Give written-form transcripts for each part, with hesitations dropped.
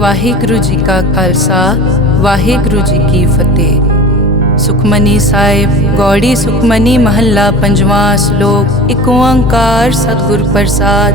ਵਾਹਿਗੁਰੂ ਜੀ ਕਾ ਖਾਲਸਾ ਵਾਹਿਗੁਰੂ ਜੀ ਕੀ ਫਤਿਹ। ਸੁਖਮਨੀ ਸਾਹਿਬ ਗੌੜੀ ਸੁਖਮਨੀ ਮਹੱਲਾ ਪੰਜਵਾਂ ਸ਼ਲੋਕ। ਇਕ ਓੰਕਾਰ ਸਤਿਗੁਰ ਪ੍ਰਸਾਦ।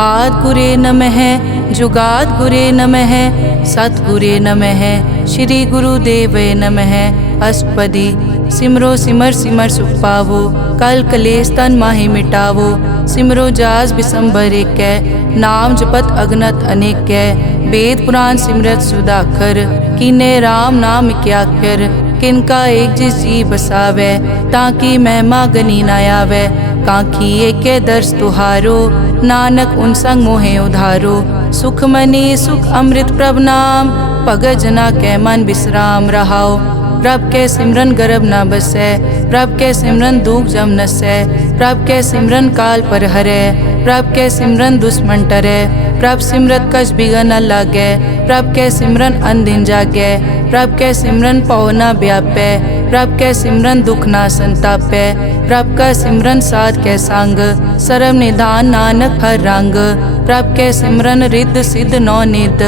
ਆਦਿ ਗੁਰੇ ਨਮਹਿ ਜੁਗਾਦ ਗੁਰੇ ਨਮਹਿ ਸਤਿਗੁਰੇ ਨਮਹਿ ਸ਼੍ਰੀ ਗੁਰੂ ਦੇਵੇ ਨਮਹਿ। ਅਸ਼ਟਪਦੀ। ਸਿਮਰੋ ਸਿਮਰ ਸਿਮਰ ਸੁਖ ਪਾਵੋ ਕਲ ਕਲੇਸ਼ ਤਨ ਮਾਹਿ ਮਿਟਾਵੋ। ਸਿਮਰੋ ਜਾਸ ਬਿਸੰਬਰ ਏਕੈ ਨਾਮ ਜਪਤ ਅਗਨਤ ਅਨੇਕੈ। वेद पुराण सिमरत सुधाकर कीने राम नाम क्याकर। किनका एक जिस जी बसावै ताकि महिमा गनी न आवै। कांखी एके दर्श तुहारो नानक उन संग मोहे उधारो। सुख मनी सुख अमृत प्रभ नाम भगत जना कै मन विश्राम रहाओ। प्रभ के सिमरन गर्भ न बसै प्रभ के सिमरन दुख जम नसै। प्रभ के सिमरन काल पर हरै प्रभ के सिमरन दुश्मन टरै। प्रभ सिमरत कछ बिगन न लागै प्रभ के सिमरन अनदिन जागै। प्रभ के सिमरन पौ न व्यापै प्रभ के सिमरन दुख न संतापै। प्रभ का सिमरन साध कै संग सर्व निधान नानक हर रंग। प्रभ के सिमरन रिद्ध सिद्ध नौ निध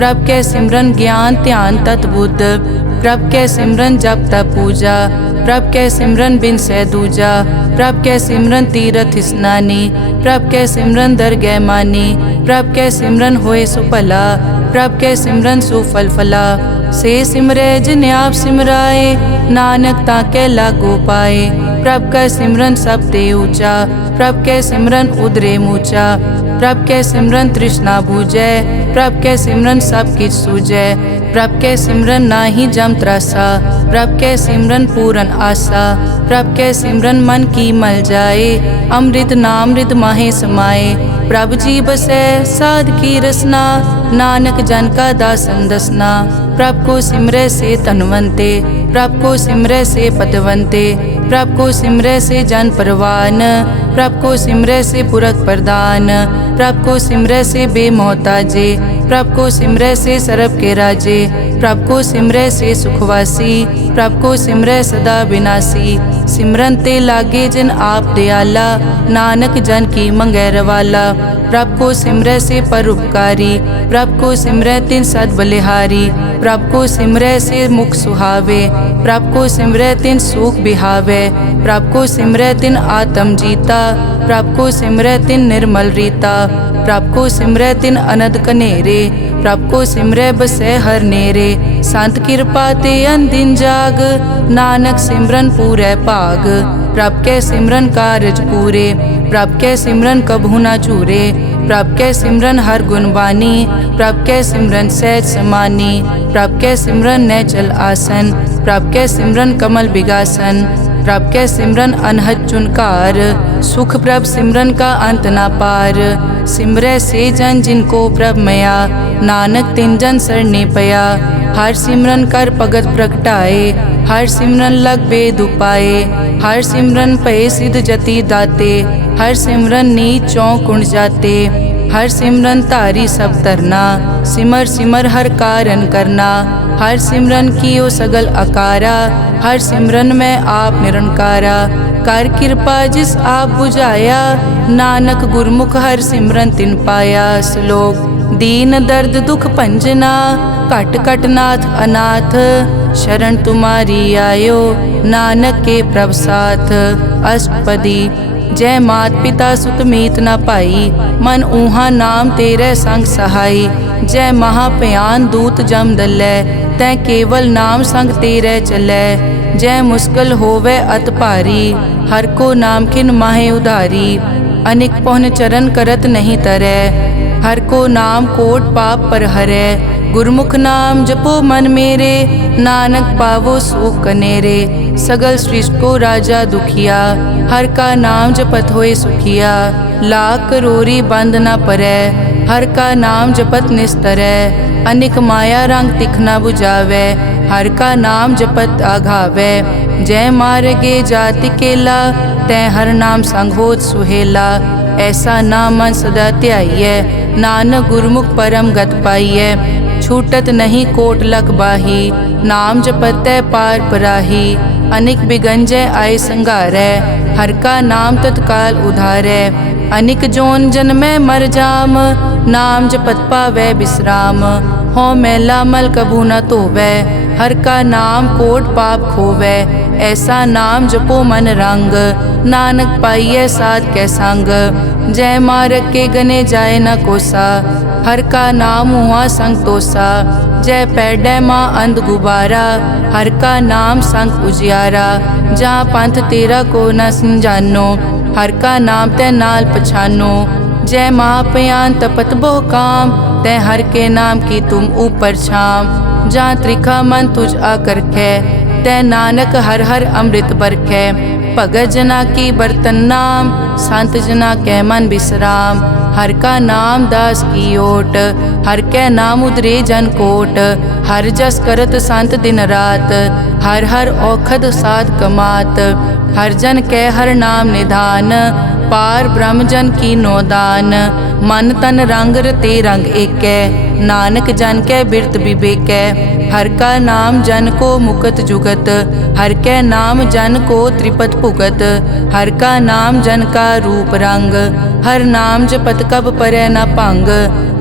प्रभ के सिमरन ज्ञान ध्यान तत बुद्ध। प्रभ के सिमरन जप तप पूजा प्रभ के सिमरन बिन सै दूजा। प्रभ के सिमरन तीरथ स्नानी प्रभ के सिमरन दरगह मानी। प्रभ के सिमरन होए सुफला प्रभ के सिमरन सुफल फला। से सिमरै जिन आप सिमराए नानक ताके लागो पाए। प्रभ का सिमरन सब ते ऊंचा प्रभ के सिमरन उदरे मूचा। प्रभ के सिमरन तृष्णा बूझै प्रभ के सिमरन सब किछ सूझै। प्रभ के सिमरन नाही जम त्रासा प्रभ के सिमरन पूरन आसा। प्रभ के सिमरन मन की मल जाए अमृत नाम रिद माहे समाए। प्रभ जी बसै साध की रसना नानक जन का दासन दसना। प्रभ को सिमरै से तनवंते प्रभ को सिमरै से पतवंते। प्रभ को सिमरै से जन परवान प्रभ को सिमरै से पुरख प्रदान। प्रभ को सिमरै से बेमोहताजे प्रभ को सिमरै से सरब के राजे। प्रभ को सिमरै से सुखवासी प्रभ को सिमरै सदा विनाशी। सिमरन ते लागे जिन आप दयाला नानक जन की मंगै रवाला। प्रभ को सिमरै से परोपकारी प्रभ को सिमरै तिन सद बलिहारी। प्रभ को सिमरै से मुख सुहावे प्रभ को सिमरै तिन सुख बिहावे। प्रभ को सिमरै तिन आत्म जीता प्रभ को सिमरै तिन निर्मल रीता। प्रभ को सिमरै तिन अनद कनेरे प्रभ को सिमरै बसै हर नेरे। संत कृपा ते अनदिन जाग नानक सिमरन पूरै भाग। प्रभ के सिमरन कारज पूरे प्रभ के सिमरन कभू न चूरे। प्रभ के सिमरन हर गुणवानी प्रभ के सिमरन सहज समानी। प्रभ के सिमरन नैचल आसन प्रभ के सिमरन कमल बिगासन। प्रभ के सिमरन अनहद चुनकार सुख प्रभ सिमरन का अंत ना पार। सिमरै से जन जिनको प्रभ मया नानक तिन जन सरने पया। हर सिमरन कर भगत प्रगटाए हर सिमरन लग बेद उपाए। हर सिमरन पए सिद्ध जति दाते हर सिमरन नीच चौं कुंड जाते। हर सिमरन तारी सब तरना सिमर सिमर हर कारण करना। हर सिमरन कियो सगल अकारा हर सिमरन में आप निरंकारा। कर कृपा जिस आप बुझाया नानक गुरमुख हर सिमरन तिन पाया। श्लोक। दीन दर्द दुख भंजना घट घट नाथ अनाथ। शरण तुम्हारी आयो नानक के प्रभ साथ। अष्टपदी। जय मात पिता सुत मीत न पाई मन ऊहा नाम तेरे संग सहाई। जय महाभयान दूत जम दलै तै केवल नाम संग तेरे चलै। जय मुश्किल होवे अत भारी हर को नाम खिन माहे उधारी। अनिक पौन चरण करत नहीं तरै हर को नाम कोट पाप पर हरै। गुरमुख नाम जपो मन मेरे नानक पावो सुख कनेरे। सगल सृष्टि को राजा दुखिया हर का नाम जपत होए सुखिया। लाख करोरी बंद न परै हर का नाम जपत निस्तरै। अनिक माया रंग तिखना बुझावै हर का नाम जपत आघावै। जय मार्गे जाति केला तै हर नाम संग होत सुहेला। ऐसा नाम मन सदा ध्याइयै नानक गुरमुख परम गत पाइयै। छूटत नहीं कोट लख बाही नाम जपतै पार पराही। अनिक बिगंजय आय संघारै हर का नाम तत्काल उधारै। अनिक जोन जन्मै मर जाम नाम जपत पावै विश्राम। हों मैला मल कभू न धोवै। हर का नाम कोट पाप खोवै। ऐसा नाम जपो मन रंग, नानक पाइयै साध कै संग। जय मारग के गने जाए न कोसा, हर का नाम हुआ संग तोसा। जय पैडै माँ अंध गुबारा, हर का नाम संग उजियारा। जहाँ पंथ तेरा को न समझानो, हर का नाम तै नाल पछानो। जय महापयान तपत बहु काम, तै हर के नाम की तुम ऊपर छाम। जहाँ त्रिखा मन तुझ आकर कै, तै नानक हर हर अमृत बरखै। भगत जना की बर्तन नाम, संत जना कै मन विश्राम। हर का नाम दास की ओट, हर कै नाम उदरे जन कोट। हर जस करत संत दिन रात, हर हर औखद साध कमात। हर जन कै हर नाम निधान, पार ब्रह्म जन की नोदान। मन तन रंग रते रंग एकै, नानक जन कै बिरत विवेकै। हर का नाम जन को मुकत जुगत, हर कै नाम जन को त्रिपत भुगत। हर का नाम जन का रूप रंग, हर नाम जपत कब परै न भंग।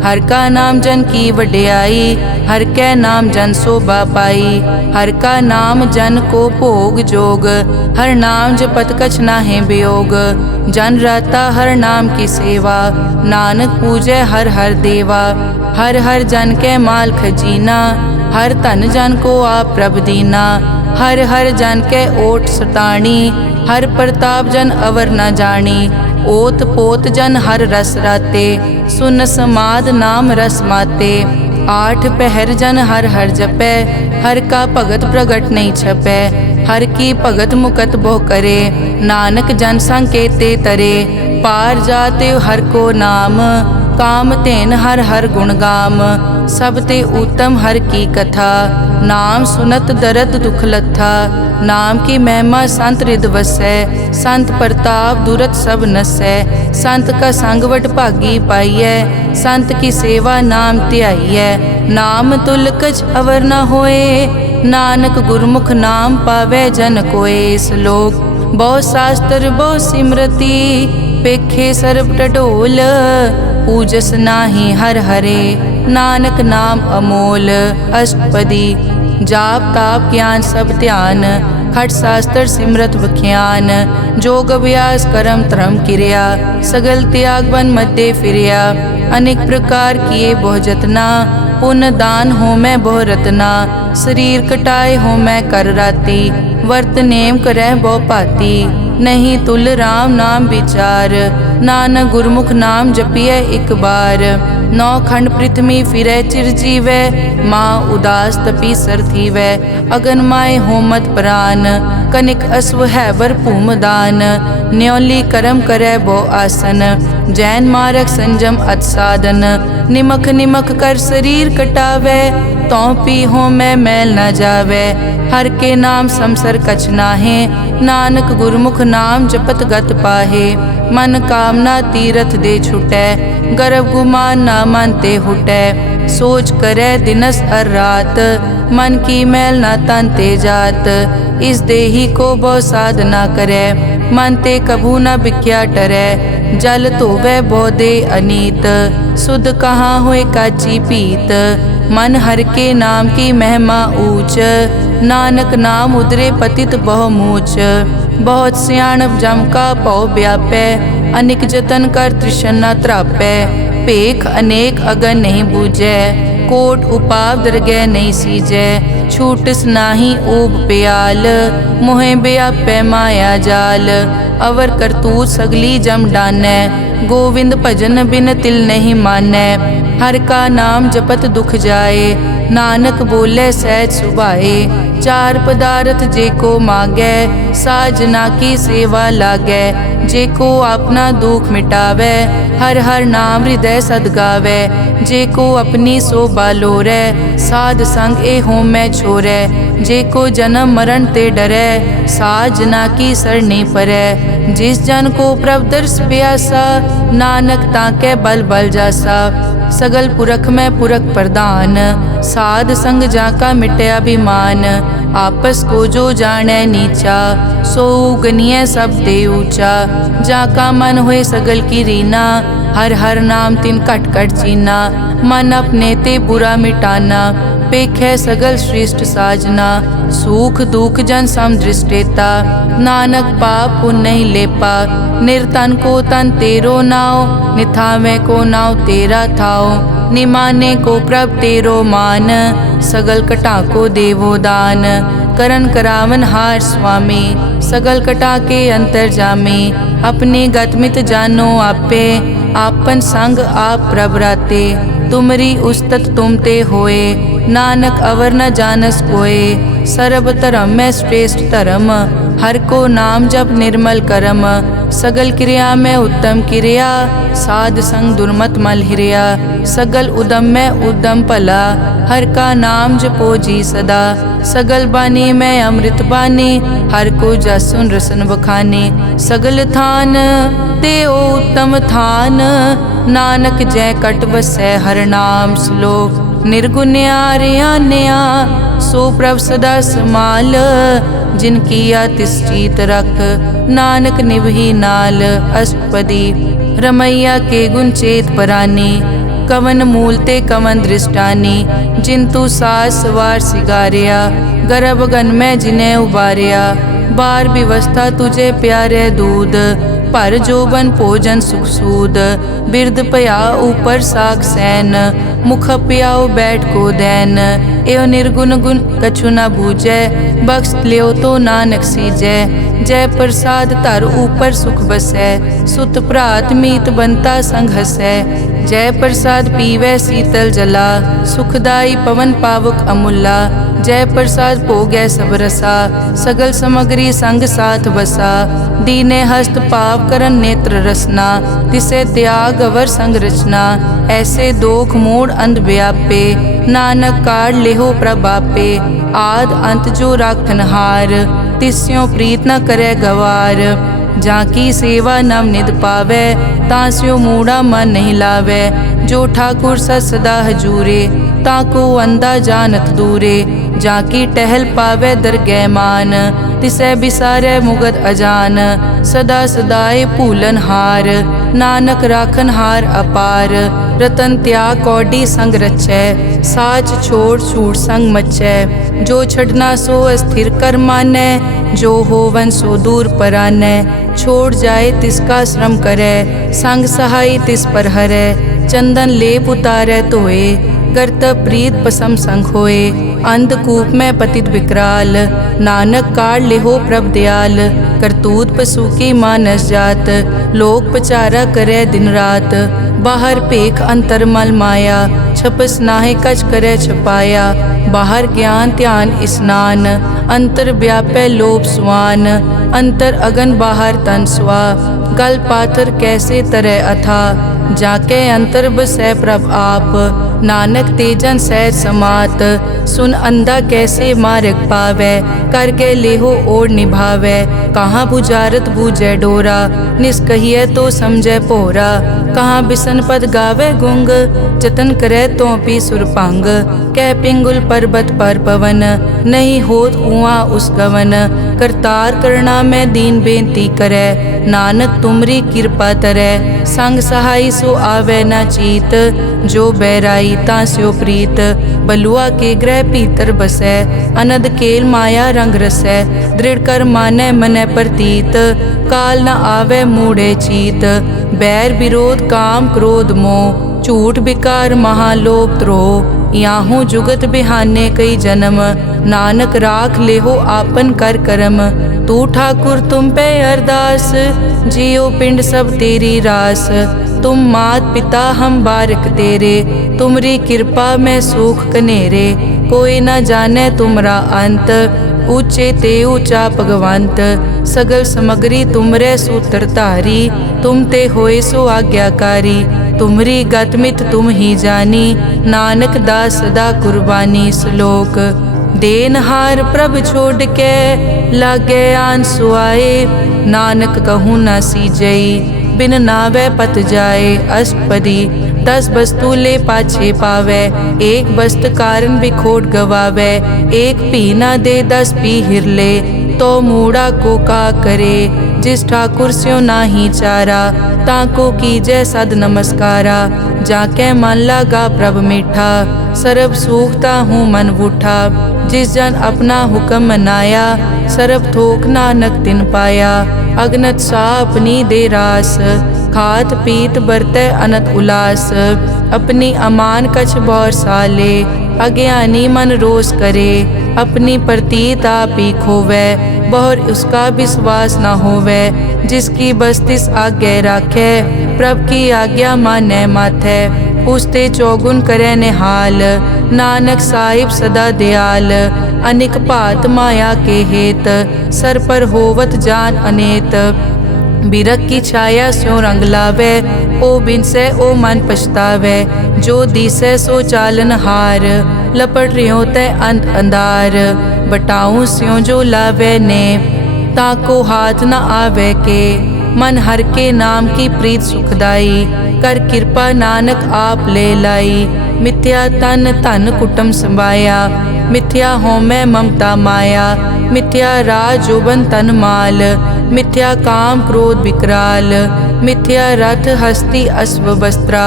हर का नाम जन की वड्याई, हर कै नाम जन शोभा पाई। हर का नाम जन को भोग जोग, हर नाम जपत कछ नाहि वियोग। जन राता हर नाम की सेवा, नानक पूजै हर हर देवा। हर हर जन कै माल खजीना, हर धन जन को आप प्रभ दीना। हर हर जन कै ओट सताणी, हर प्रताप जन अवर न जानी। ओत पोत जन हर रस राते, सुन समाद नाम रस माते। आठ पहर जन हर हर जपै, हर का भगत प्रगट नहीं छपै। हर की भगत मुकत बहु करे, नानक जन संकेते तरे। पार जाते हर को नाम, काम तेन हर हर गुण गाम। सब ते उत्तम हर की कथा, नाम सुनत दरद दुख लथा। नाम की महिमा संत रिद वसै, संत प्रताप दुरत सब नसै। संत का संगवट भागी पाइयै, संत की सेवा नाम ध्याइयै। नाम तुल कछ अवर न होए, नानक गुरमुख नाम पावै जन कोए। श्लोक बहु शास्त्र बहु सिमरति, पेखे सर्ब टटोल। पूजस नाही हर हरे, नानक नाम अमोल। अष्टपदी जाप ताप ज्ञान सब ध्यान, खट शास्त्र सिमरत विख्यान। जोग अभ्यास करम धर्म क्रिया, सगल त्याग बन मध्य फिरिया। अनेक प्रकार किए बहु जतना, पुण्य दान हो मैं बहु रतना। शरीर कटाए हो मैं कर राती, वर्त नेम करह बहु पाती। नहीं तुल राम नाम विचार, नानक गुरमुख नाम जपिए एक बार। नौ खंड पृथ्वी फिरै चिर जीवै, माँ उदास तपी सर थीवै। अगन माय होमत प्राण, कनिक अश्व हैबर भूम दान। न्योली करम करै बो आसन, जैन मारक संजम अत साधन। निमक निमक कर शरीर कटावै, तौ पी हो मैं मैल न जावै। हर के नाम समसर कछ नाहे, नानक गुरमुख नाम जपत गत पाहे। मन कामना तीरथ दे छुटै, गर्भ गुमान ना मन ते हुटै। सोच करे दिनस अर रात, मन की मैल ना तन ते जात। इस देही को बहु साधना करे, मन ते कभू न बिख्या टरै। जल धोवै बहु दे अनीत, सुध कहाँ होए काची पीत। मन हर के नाम की महिमा ऊंच, नानक नाम उदरे पतित बहु मूच। बहुत सियाणप जम का पौ व्यापै, अनिक जतन कर तृष्णा त्रापै। पेख अनेक अगन नहीं बूझै, कोट उपाव दरगह नहीं सीजै। छूटस नाही ऊब प्याल, मोहे व्यापै माया जाल। अवर करतूत सगली जम डानै, गोविंद भजन बिन तिल नहीं मानै। हर का नाम जपत दुख जाए, नानक बोले सहज सुभाए। चार पदार्थ जे को मांगै, साजना की सेवा लागै। जे को अपना दुख मिटावै, हर हर नाम हृदय सद गावै। जे को अपनी शोभा लोरै, साध संग ए होमै छोरै। जे को जन्म मरण ते डरै, साजना की सरनी परै। जिस जन को प्रभ दर्श प्यासा, नानक ताकै बल बल जासा। सगल पुरख में पुरख प्रधान, साध संग जाका मिटया अभिमान। आपस को जो जाने नीचा, सो गनिय सब दे ऊंचा। जाका मन होए सगल की रीना, हर हर नाम तिन कट कट चीना। मन अपने ते बुरा मिटाना, पेखै सगल श्रेष्ठ साजना। सुख दुख जन सम दृष्टेता, नानक पाप पुण्य नहीं लेपा। निर्तन को तन तेरो नाव, निथावे को नाव तेरा थाओ। निमाने को प्रभ तेरो मान, सगल कटा को देवो दान। करन करावन हार स्वामी, सगल कटा के अंतर जामे। अपने गतमित जानो आपे, आपन संग आप प्रभ राते। तुमरी उस्तत तुम ते होए, नानक अवर न जानस कोए। सर्ब धर्म में श्रेष्ठ धर्म, हर को नाम जप निर्मल करम। सगल क्रिया में उत्तम क्रिया, साध संग दुर्मत मल हिरिया। सगल उदम में उद्दम भला, हर का नाम जपो जी सदा। सगल बानी में अमृत बानी, हर को जसुन रसन बखाने। सगल थान ते ओ उत्तम थान, नानक जय कट बसै हर नाम श्लोक। निर्गुण्या रियान्या, सो प्रभ सदा समाल। जिन किया तिस चीत रख, नानक निभही नाल। अष्टपदी रमैया के गुण चेत परानी, कवन मूल ते कवन दृष्टानी। जिंतु सास सवार सिगारिया, गर्भ गन में जिन्हें उबारिया। बार व्यवस्था तुझे प्यारे दूध, पर जोबन भोजन सुख सूद। बिरद पया ऊपर साग सैन, मुख पियाओ बैठ को दैन। एव निर्गुण गुण कछु न बूझै, बख्श लियो तो नानक सीजै। जय प्रसाद धर ऊपर सुख बसै, सुत भ्रात मीत बनता संग हसै। जय प्रसाद पीवै शीतल जला, सुखदाई पवन पावक अमूला। जय प्रसाद भोगै सब रसा, सगल समग्री संग साथ बसा। दीने हस्त पाप करन नेत्र रसना, तिसे त्याग अवर संग रचना। ऐसे दोख मोड़ अंध व्यापे, नानक काढ़ लेहो प्रभापे। आद अंत जो राखन हार, तिस्यों प्रीत न करे गवार। जाकी सेवा नव निध पावै, तास्यो मूढ़ा मन नहीं लावै। जो ठाकुर सदा हजूरे, ताको अंधा जानत दूरे। जाकी टहल पावै दरगह मान, तिसै बिसारै मुगद अजान। सदा सदाए भूलन हार, नानक राखन हार अपार। रतन त्याग कौडी संग रचै, साच छोड़ छूट संग मचै। जो छड़ना सो अस्थिर कर मानै, जो होवन सो दूर परानै। छोड़ जाए तिसका श्रम करै, संग सहाय तिस पर हरै। चंदन लेप उतारै धोए, करतब प्रीत पसम संग होए। अंधकूप में पतित विकराल, नानक काढ़ लेहो प्रभ दयाल। करतूत पशु की मानस जात, लोक पचारा करे दिन रात। बाहर पेख अंतर मल माया, छपस नाहे कच करे छपाया। बाहर ज्ञान ध्यान स्नान, अंतर व्यापै लोभ स्वान। अंतर अगन बाहर तन स्वा, गल पाथर कैसे तरह अथा। जाके अंतर बसै प्रभ आप, नानक तेजन सहज समात। सुन अंधा कैसे मार्ग पावै, करके लेहो ओर निभावै। कहाँ बुझारत बूझै डोरा, निष्कहिए तो समझै पोरा। कहाँ बिसन पद गावे गुंग, जतन करे तो पी सुरपांग। कह पिंगुल पर्वत पर पवन, नहीं होत कुआं उस गवन। करतार करना में दीन बेनती करे, नानक तुमरी कृपा तरै। संग सहाय सो आवे न चीत, जो बैराई तास्यो प्रीत। बलुआ के ग्रह भीतर बसै, अनद केल माया रंग रसै। दृढ़ कर मानै मनै प्रतीत, काल न आवे मूढ़े चीत। बैर विरोध काम क्रोध मोह, झूठ विकार महालोभ द्रोह। याहू जुगत बिहाने कई जन्म, नानक राख लेहो आपन कर करम। तू ठाकुर तुम पे अरदास, जियो पिंड सब तेरी रास। तुम मात पिता हम बारक तेरे, तुमरी कृपा में सुख कनेरे। कोई न जाने तुमरा अंत, ऊंचे ते ऊंचा भगवंत। सगल समग्री तुमरे सूत्र धारी, तुम ते होए सो आज्ञाकारी। तुमरी गतमित तुम ही जानी, नानक दास सदा कुर्बानी। श्लोक देनहार प्रभ छोड़ के, लागे आन सुआए। नानक कहूँ न सीजई, बिन नावै पत जाए अष्टपदी। 10 वस्तु ले पाछे पावै, एक वस्त कारण बिखोट गवावै। एक पी ना दे 10 पी हिरले, तो मूड़ा को का करे। जिस ठाकुर स्यों नाही चारा, ताको कीजै सद नमस्कारा। जाकै मन लागा प्रभ मीठा, सरब सूखता हूँ मन बूठा। जिस जन अपना हुक्म मनाया, सरब थोक नानक तिन पाया। अगनत सा अपनी दे रास, खात पीत बरतै अनत उलास। अपनी अमान कछ बौर साले, अज्ञानी मन रोस करे। अपनी प्रतीत आप ही खोवै, बहुर उसका विश्वास न होवै। जिसकी बस्तिस आज्ञा राखै, प्रभ की आज्ञा मानै माथै। उसते चौगुन करे निहाल, नानक साहिब सदा दयाल। अनिक भात माया के हेत, सर पर होवत जान अनेत। बिरख की छाया स्यों रंग लावै, ओ बिनसै ओ मन पछतावै। जो दिसै सो चालन हार, लपट रियो तै अंत अंधार। बटाऊं स्यों जो लावै ने, ताको हाथ न आवे के। मन हर के नाम की प्रीत सुखदाई, कर कृपा नानक आप ले लाई। मिथ्या तन धन कुटुम संभाया, मिथ्या होमै ममता माया। मिथ्या राज जोबन तन माल, मिथ्या काम क्रोध विकराल। मिथ्या रथ हस्ती अश्व वस्त्रा,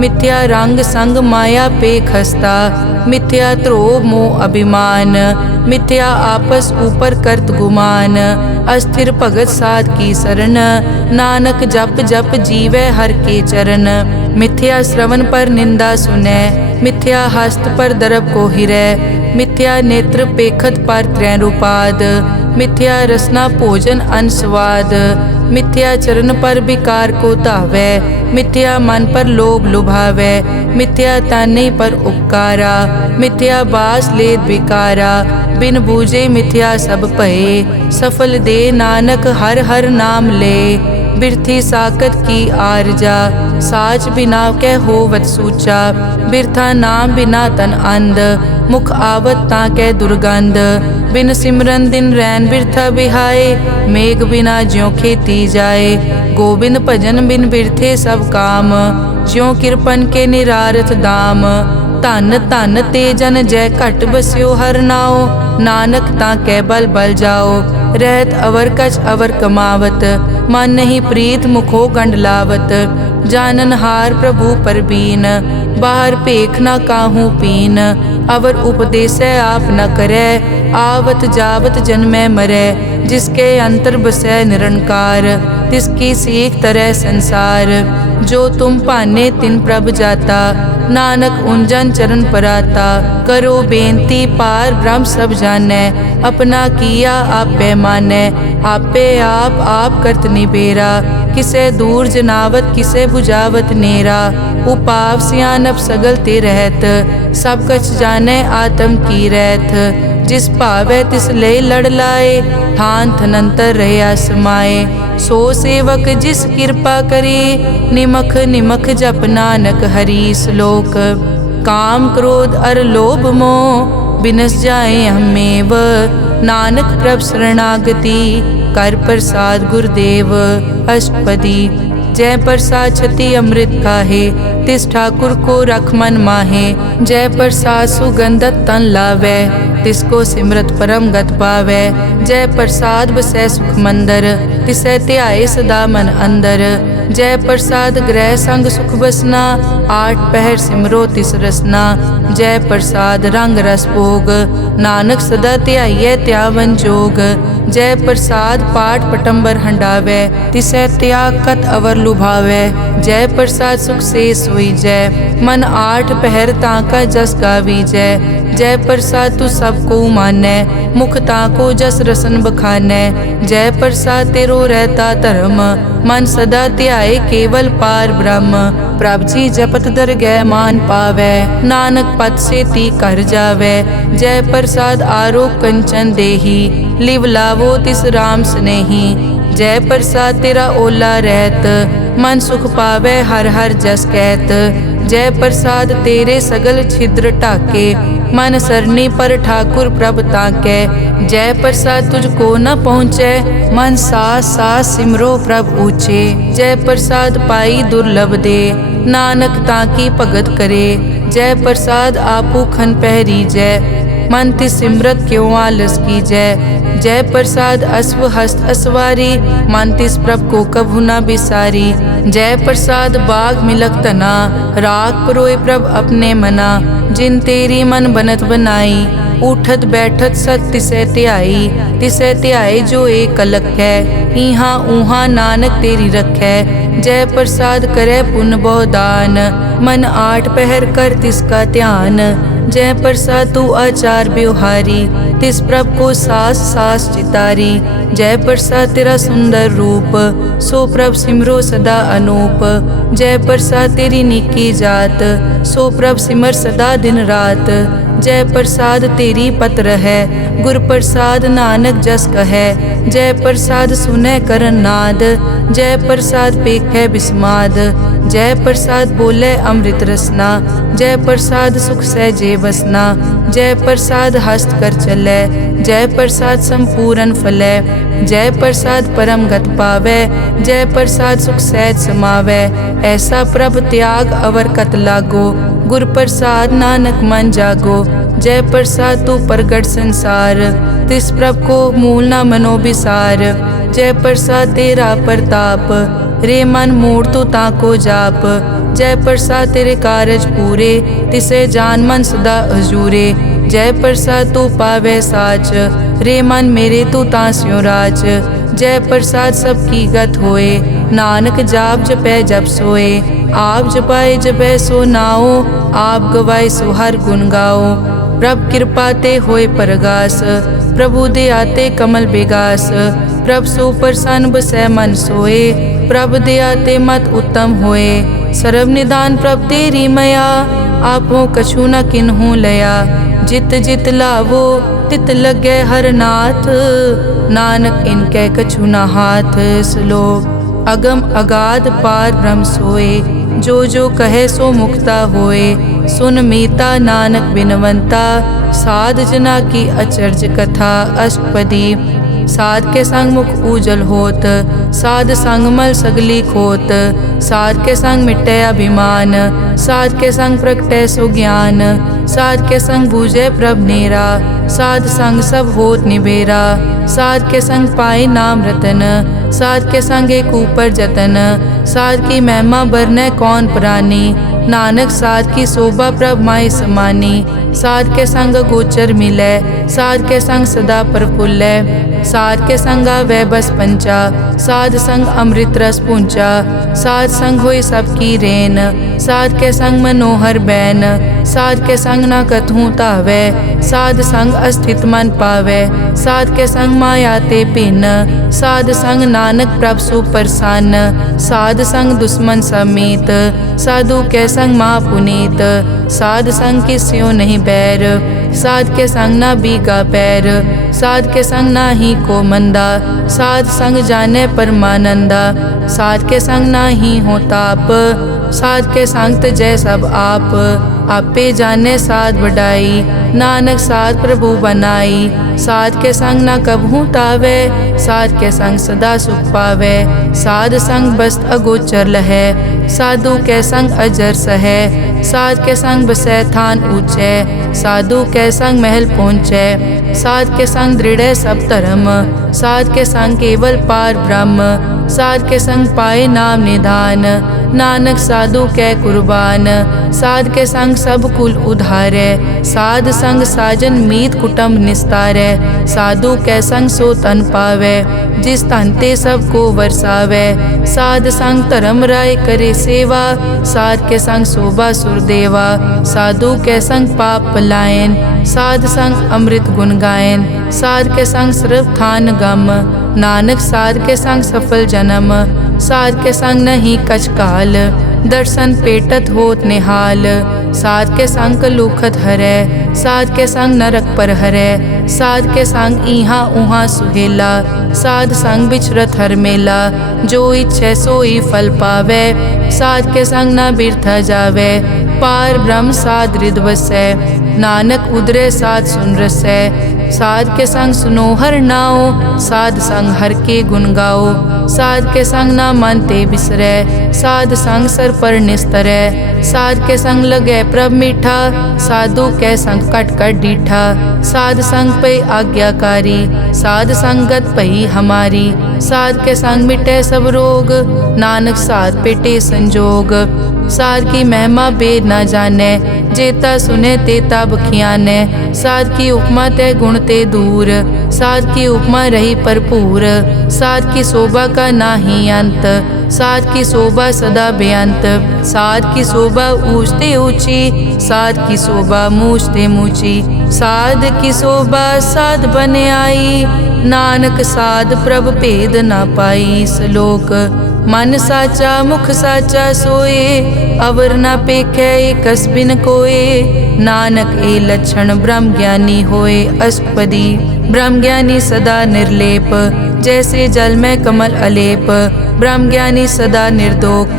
मिथ्या रंग संग माया पे खस्ता। मिथ्या ध्रोह मोह अभिमान, मिथ्या आपस ऊपर करत गुमान। अस्थिर भगत साध की शरण, नानक जप जप जीवै हर के चरण। मिथ्या श्रवण पर निंदा सुनै, मिथ्या हस्त पर दरब को हिरै। मिथ्या नेत्र पेखत पर त्रैरूपाद, मिथ्या रसना भोजन अनस्वाद। मिथ्या चरण पर विकार को धावै, मिथ्या मन पर लोभ लुभावै। मिथ्या ताने पर उपकारा, मिथ्या बास लेत विकारा। बिन बूझे मिथ्या सब भये, सफल दे नानक हर हर नाम ले। बिरथी साकत की आरजा, साच बिना कै होवत सूचा। बिरथा नाम बिना तन अंध, मुख आवत ताकै दुर्गंध। बिन सिमरन दिन रैन बिरथा बिहाए, मेघ बिना ज्यों खेती जाए। गोबिंद भजन बिन बिरथे सब काम, ज्यों किरपन के निरारथ दाम। धन धन ते जन जय घट बस्यो हर नाओ, नानक ताकै बल बल जाओ। रहत अवर कछ अवर कमावत, मन नहीं प्रीत मुखो गंडलावत। जानन हार प्रभु परबीन, बाहर पेख न काहू पीन। अवर उपदेसै आप न करै, आवत जावत जन्मै मरै। जिसके अंतर बसै निरंकार, तिसकी सीख तरह संसार। जो तुम भाने तिन प्रभ जाता, नानक उंजन चरण पराता। करो बेनती पार ब्रह्म सब जानै, अपना किया आपे मानै। आपे आप करत निबेरा, किसे दूर जनावत किसे बुझावत नेरा। उपाव सियानप सगल ते रहत, सब कछ जानै आत्म की रहत। जिस भावै तिस ले लड़ लाए, थान थनंतर रहया समाए। सो सेवक जिस कृपा करी, निमख निमख जप नानक हरि श्लोक। काम क्रोध अर लोभ मोह, बिनस जाए हमेव। नानक प्रभ शरणागति, कर प्रसाद गुरुदेव अष्टपदी। जय प्रसाद छति अमृत काहे, तिस ठाकुर को रख मन माहे। जय प्रसाद सुगंधत तन लावै, तिसको सिमरत परम गत पावै। जय प्रसाद बसै सुख मंदर, तिसै ध्याए सदा मन अंदर। जय प्रसाद ग्रह संग सुख बसना, 8 पहर सिमरो तिस रसना। जय प्रसाद रंग रस भोग, नानक सदा ध्याइयै त्यावन जोग। जय प्रसाद पाठ पटंबर हंडावै, तिसै त्याग कत अवर लुभावै। जय प्रसाद सुख से सोई जय, मन 8 पहर ताका जस गावी जय। जय प्रसाद तू सबको मानै, मुख ताको जस रसन बखानै। जय प्रसाद तेरो रहता धर्म, मन सदा ध्याए केवल पार ब्रह्म। प्रभ जी जपत दरगह मान पावै, नानक पद से ती कर जावै। जय प्रसाद आरोग कंचन देही, लिव लावो तिस राम स्नेही। जय प्रसाद तेरा ओला रहत, मन सुख पावै हर हर जस कहत। जय प्रसाद तेरे सगल छिद्र ढाके, मन सरनी पर ठाकुर प्रभ ताकै। जय प्रसाद तुझको न पहुँचै, मन सास सास सिमरो प्रभ ऊँचे। जय प्रसाद पाई दुर्लभ दे, नानक ताकी भगत करे। जय प्रसाद आपू खन पहरी जय, मन तिस सिमरत क्यों आलस की जय। जय प्रसाद अश्व हस्त असवारी, मन तिस प्रभ को कभु न बिसारी। जय प्रसाद बाग मिलक तना, राग परोए प्रभ अपने मना। जिन तेरी मन बनत बनाई, उठत बैठत सत तिसै ध्याई। तिसै ध्याए जो एक अलख है, इहाँ ऊहाँ नानक तेरी रखै। जय प्रसाद करे पुन बहुदान, मन आठ पहर कर तिसका ध्यान। जय प्रसाद तू आचार व्यवहारी, तिस प्रभ को सास सास चितारी। जय प्रसाद तेरा सुंदर रूप, सो प्रभ सिमरो सदा अनूप। जय प्रसाद तेरी निकी जात, सो प्रभ सिमर सदा दिन रात। जय प्रसाद तेरी पत्र है, गुर प्रसाद नानक जस कहे। जय प्रसाद सुनै करन नाद, जय प्रसाद पेखै बिस्माद। जय प्रसाद बोले अमृत रसना, जय प्रसाद सुख सहजे बसना। जय प्रसाद हस्त कर चलै, जय प्रसाद संपूर्ण फलै। जय प्रसाद परम गत पावै, जय प्रसाद सुख सहज समावै। ऐसा प्रभ त्याग अवर कत लागो, गुर प्रसाद नानक मन जागो। जय प्रसाद तू प्रगट संसार, तिस प्रभ को मूल न मनो बिसार। जय प्रसाद तेरा प्रताप, रे मन मूड तो ताको जाप। जय प्रसाद तेरे कारज पूरे, तिसे जान मन सदा हजूरे। जय प्रसाद तू पावे साच, रे मन मेरे तू तांस्यो राज। जय प्रसाद सबकी गत होए, नानक जाप जपै जप सोए। आप जपाए जपै सो नाओ, आप गवाए सो हर गुण गाओ। प्रभ कृपा ते होए परगास, प्रभु दे आते कमल बेगास। प्रभ सो प्रसन्न बसै मन सोए, प्रभ दे आते मत उत्तम होए। सर्व निदान प्रभ तेरी मया, आपो कछु न किन्हू लया। जित जित लावो तित लगे हर नाथ, नानक इनके कछु न हाथ। श्लोक अगम अगाध पार ब्रह्म सोए, जो जो कहे सो मुक्ता होए। सुन मीता नानक बिनवंता, साध जना की अचर्ज कथा। अष्टपदी साध के संग मुख उजल होत, साध संग मल सगली खोत। साध के संग मिटे अभिमान, साध के संग प्रगटे सो ज्ञान। साध के संग बूझे प्रभ नेरा, साध संग सब होत निबेरा। साध के संग पाए नाम रतन, साध के संग एक ऊपर जतन। साध की महिमा बरने कौन प्राणी, नानक साध की शोभा प्रभ माय समानी। साध के संग गोचर मिलै, साध के संग सदा प्रफुल्लै। साध के संग वै बस पंचा, साध संग अमृत रस पूंचा। साध संग होई सबकी रेन, साध के संग मनोहर बैन। साध के संग न कथूँ तावै, साध संग अस्थित मन पावै। साध के संग माया ते भिन्न, साध संग नानक प्रभ सुप्रसन्न। साध संग दुश्मन समीत, साधु के संग माँ पुनीत। साध संग किस्यो नहीं बैर, साध के संग ना बीगा पैर। साध के संग ना ही को मंदा, साध संग जाने परमानंदा। साध के संग ना ही हो ताप, साध के संग तजै सब आप। आपे जाने साध बढ़ाई, नानक साध प्रभु बनाई। साध के संग ना कबहू तावै, साध के संग सदा सुख पावै। साध संग बस्त अगोचर लहै, साधु के संग अजर सहै। साध के संग बसै थान ऊँचै, साधु के संग महल पहुँचै। साध के संग दृढ़ सब धर्म, साध के संग केवल पार ब्रह्म। साध के संग पाए नाम निधान, नानक साधु कै कुर्बान। साध के संग सब कुल उधारै, साध संग साजन मीत कुटुंब निस्तारै। साधु कै संग सो तन पावै, जिस तन ते सबको वरसावै। साध संग धर्म राय करे सेवा, साध के संग शोभा सुरदेवा। साधु के संग पाप पलायन, साध संग अमृत गुण गायन। साध के संग सर्व थान गम, नानक साध के संग सफल जन्म। साध के संग नहीं कछ काल, दर्शन पेटत होत निहाल। साध के संग लूखत हरै, साध के संग नरक पर हरै। साध के संग इहाँ उहाँ सुहेला, साध संग बिचरत हर मेला। जो इच्छे सोई फल पावै, साध के संग न बिरथा जावै। पार ब्रह्म साध हृद वसै, नानक उदरे साध सुन रसै। साध के संग सुनो हर नाओ, साध संग हर के गुण गाओ। साध के संग ना मानते बिसरै, साध संग सर पर निस्तरै। साध के संग लगे प्रभ मीठा, साधु के संग कट कट डीठा। साध संग पे आज्ञाकारी, साध संगत पही हमारी। साध के संग मिटे सब रोग, नानक साध पेटे संजोग। साध की महिमा बेद न जाने, जेता सुने तेता बखियाने। साध की उपमा ते गुण ते दूर, साध की उपमा रही भरपूर। साध की शोभा का नाही अंत, साध की शोभा सदा बेअंत। साध की शोभा ऊंचते ऊंची, साध की शोभा मूछते मूची। साध की शोभा साध बने आई, नानक साध प्रभ भेद ना पाई। श्लोक मन साचा मुख साचा सोए, अवर न पेखै एकस बिन कोए। नानक ए लक्षण ब्रह्म ज्ञानी होए अष्टपदी। ब्रह्म ज्ञानी सदा निर्लेप, जैसे जल में कमल अलेप। ब्रह्म ज्ञानी सदा निर्दोख,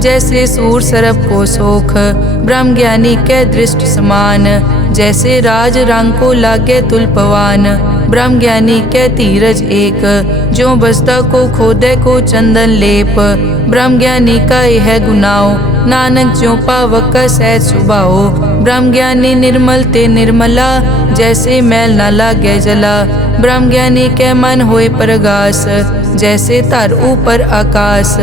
जैसे सूर सरब को सोख। ब्रह्म ज्ञानी के दृष्ट समान, जैसे राज रंग को लागे तुलपवान। ब्रह्म ज्ञानी के धीरज एक, जो बसता को खोदे को चंदन लेप। ब्रह्म ज्ञानी का यह गुनाओ, नानक ज्यों पावक का सहज सुभाओ। ब्रह्म ज्ञानी निर्मल ते निर्मला, जैसे मैल न लागे जला। ब्रह्म ज्ञानी के मन होए प्रगास, जैसे तार ऊपर आकाश।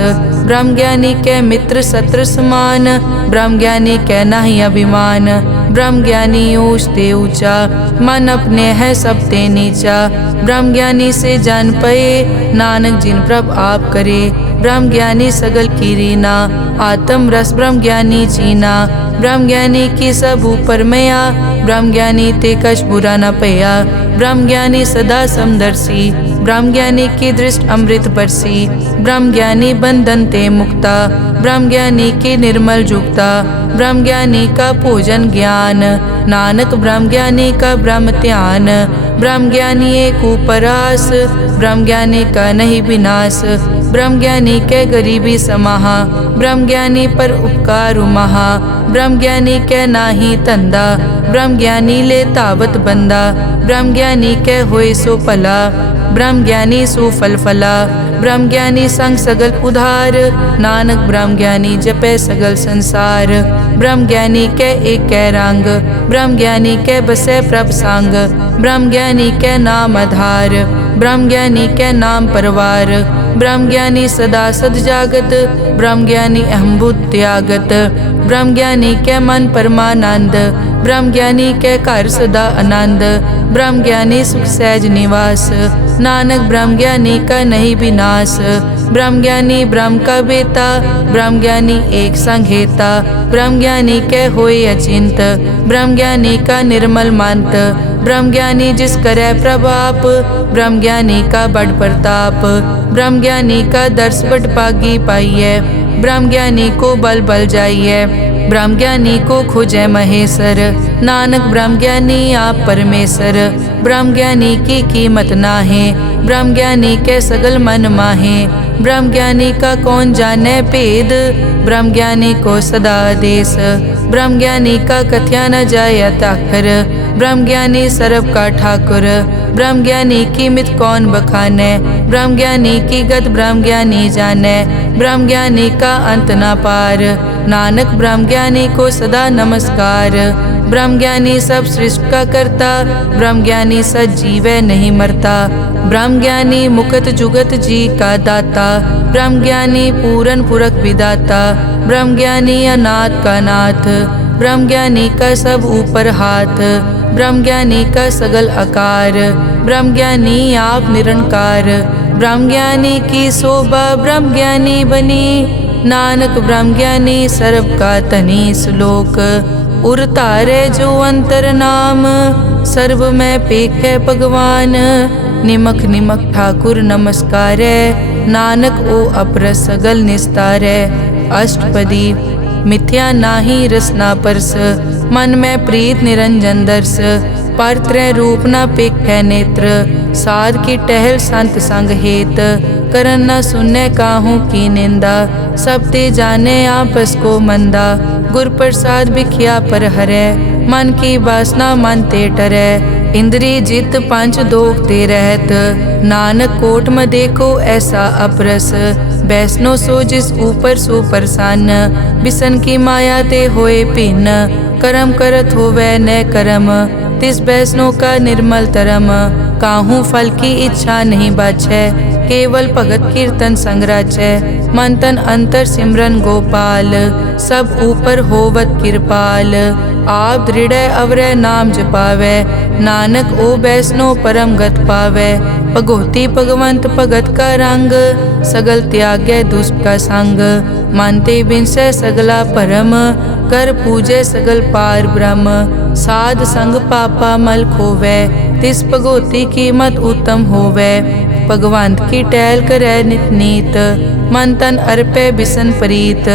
ब्रह्म ज्ञानी के मित्र शत्रु समान, ब्रह्म ज्ञानी के नाही अभिमान। ब्रह्म ज्ञानी ऊंच ते ऊंचा, मन अपने है सब ते नीचा। ब्रह्म ज्ञानी से जान पए, नानक जिन प्रभ आप करे। ब्रह्म ज्ञानी सगल की रीना, आत्म रस ब्रह्म ज्ञानी चीना। ब्रह्म ज्ञानी की सब ऊपर मया, ब्रह्म ज्ञानी ते कछ बुरा न पया। ब्रह्म ज्ञानी सदा समदर्शी, ब्रह्म ज्ञानी की दृष्टि अमृत बरसी। ब्रह्म ज्ञानी बंधन ते मुक्ता, ब्रह्म ज्ञानी की निर्मल जुक्ता। ब्रह्म ज्ञानी का पूजन ज्ञान, नानक ब्रह्म ज्ञानी का ब्रह्म ध्यान। ब्रह्म ज्ञानी एक उपरास, ब्रह्म ज्ञानी का नहीं विनाश। ब्रह्म ज्ञानी के गरीबी समाहा, ब्रह्म ज्ञानी पर उपकार महा। ब्रह्म ज्ञानी के नाही तंदा, ब्रह्म ज्ञानी ले तावत बंदा। ब्रह्म ज्ञानी के होए सो फला, ब्रह्म ज्ञानी सो फल फला। ब्रह्म ज्ञानी संग सगल उधार, नानक ब्रह्म ज्ञानी जपे सगल संसार। ब्रह्म ज्ञानी के एक कै रंग, ब्रह्म ज्ञानी के बसे प्रभ संग। ब्रह्म ज्ञानी के नाम आधार, ब्रह्म ज्ञानी के नाम परवार। ब्रह्म ज्ञानी सदा सद जागत, ब्रह्म ज्ञानी अहम बुद्धि त्यागत। ब्रह्म ज्ञानी के मन परमानंद, ब्रह्म ज्ञानी के घर सदा आनंद। ब्रह्म ज्ञानी सुख सहज निवास, नानक ब्रह्म ज्ञानी का नहीं विनाश। ब्रह्म ज्ञानी ब्रह्म का बेटा, ब्रह्म ज्ञानी एक संघेता। ब्रह्म ज्ञानी के होए अचिंत, ब्रह्म ज्ञानी का निर्मल मंत। ब्रह्म ज्ञानी जिस करे प्रभाप, ब्रह्म ज्ञानी का बड़ प्रताप। ब्रह्म ज्ञानी का दर्श बड़ पागी पाइये, ब्रह्म ज्ञानी को बल बल जाइए। ब्रह्म ज्ञानी को खोजे महेश्वर, नानक ब्रह्म ज्ञानी आप परमेश्वर। ब्रह्म ज्ञानी की कीमत नाहे, ब्रह्म ज्ञानी के सगल मन माहे। ब्रह्म ज्ञानी का कौन जाने भेद, ब्रह्म ज्ञानी को सदा आदेश। ब्रह्म ज्ञानी का कथ्या न जाय ताखर, ब्रह्म ज्ञानी सर्व का ठाकुर। ब्रह्म ज्ञानी की मित कौन बखाने, ब्रह्म ज्ञानी की गत ब्रह्म ज्ञानी जाने। ब्रह्म ज्ञानी का अंत न पार, नानक ब्रह्म ज्ञानी को सदा नमस्कार। ब्रह्म ज्ञानी सब सृष्टि का करता, ब्रह्म ज्ञानी सजीवै नहीं मरता। ब्रह्म ज्ञानी मुकत जुगत जी का दाता, ब्रह्म ज्ञानी पूरन पुरख विदाता। ब्रह्म ज्ञानी अनाथ का नाथ, ब्रह्म ज्ञानी का सब ऊपर हाथ। ब्रह्म ज्ञानी का सगल आकार, ब्रह्म ज्ञानी आप निरंकार। ब्रह्म ज्ञानी की शोभा ब्रह्म ज्ञानी बनी, नानक ब्रह्म ज्ञानी सर्व का तनी। श्लोक उर तारे जो अंतर नाम, सर्व में पेखे भगवान। निमक निमक ठाकुर नमस्कारे, नानक ओ अपरस सगल निस्तारै। अष्टपदी मिथ्या नाही रसना परस, मन में प्रीत निरंजन दर्श। पर त्रय रूप न पेखै नेत्र, साध की टहल संत संग हेत। करन न सुनै काहू की निंदा, सब ते जाने आपस को मंदा। गुर प्रसाद बिखिया पर हरै, मन की वासना मन ते टरै। इंद्री जित पंच दोख ते रहत, नानक कोट में देखो ऐसा अपरस। वैष्णो सो जिस ऊपर सो प्रसन्न, बिसन की माया ते होए भिन्न। करम करत होवै न करम, तिस वैष्णो का निर्मल तरम। काहू फल की इच्छा नहीं बाछै, केवल भगत कीर्तन संग राचै। मन तन अंतर सिमरन गोपाल, सब ऊपर होवत कृपाल। आप दृढ़ अवरै नाम जपावै, नानक ओ वैष्णो परम गत पावै। भगवती भगवंत भगत का रंग, सगल त्यागै दुष्ट का संग। मानते बिनसै सगला परम, कर पूजै सगल पार ब्रह्म। साध संग पापा मल खोवै, तिस भगवती कीमत उत्तम होवै। भगवंत की टहल करै नित नीत, मन तन अर्पै बिसन प्रीत।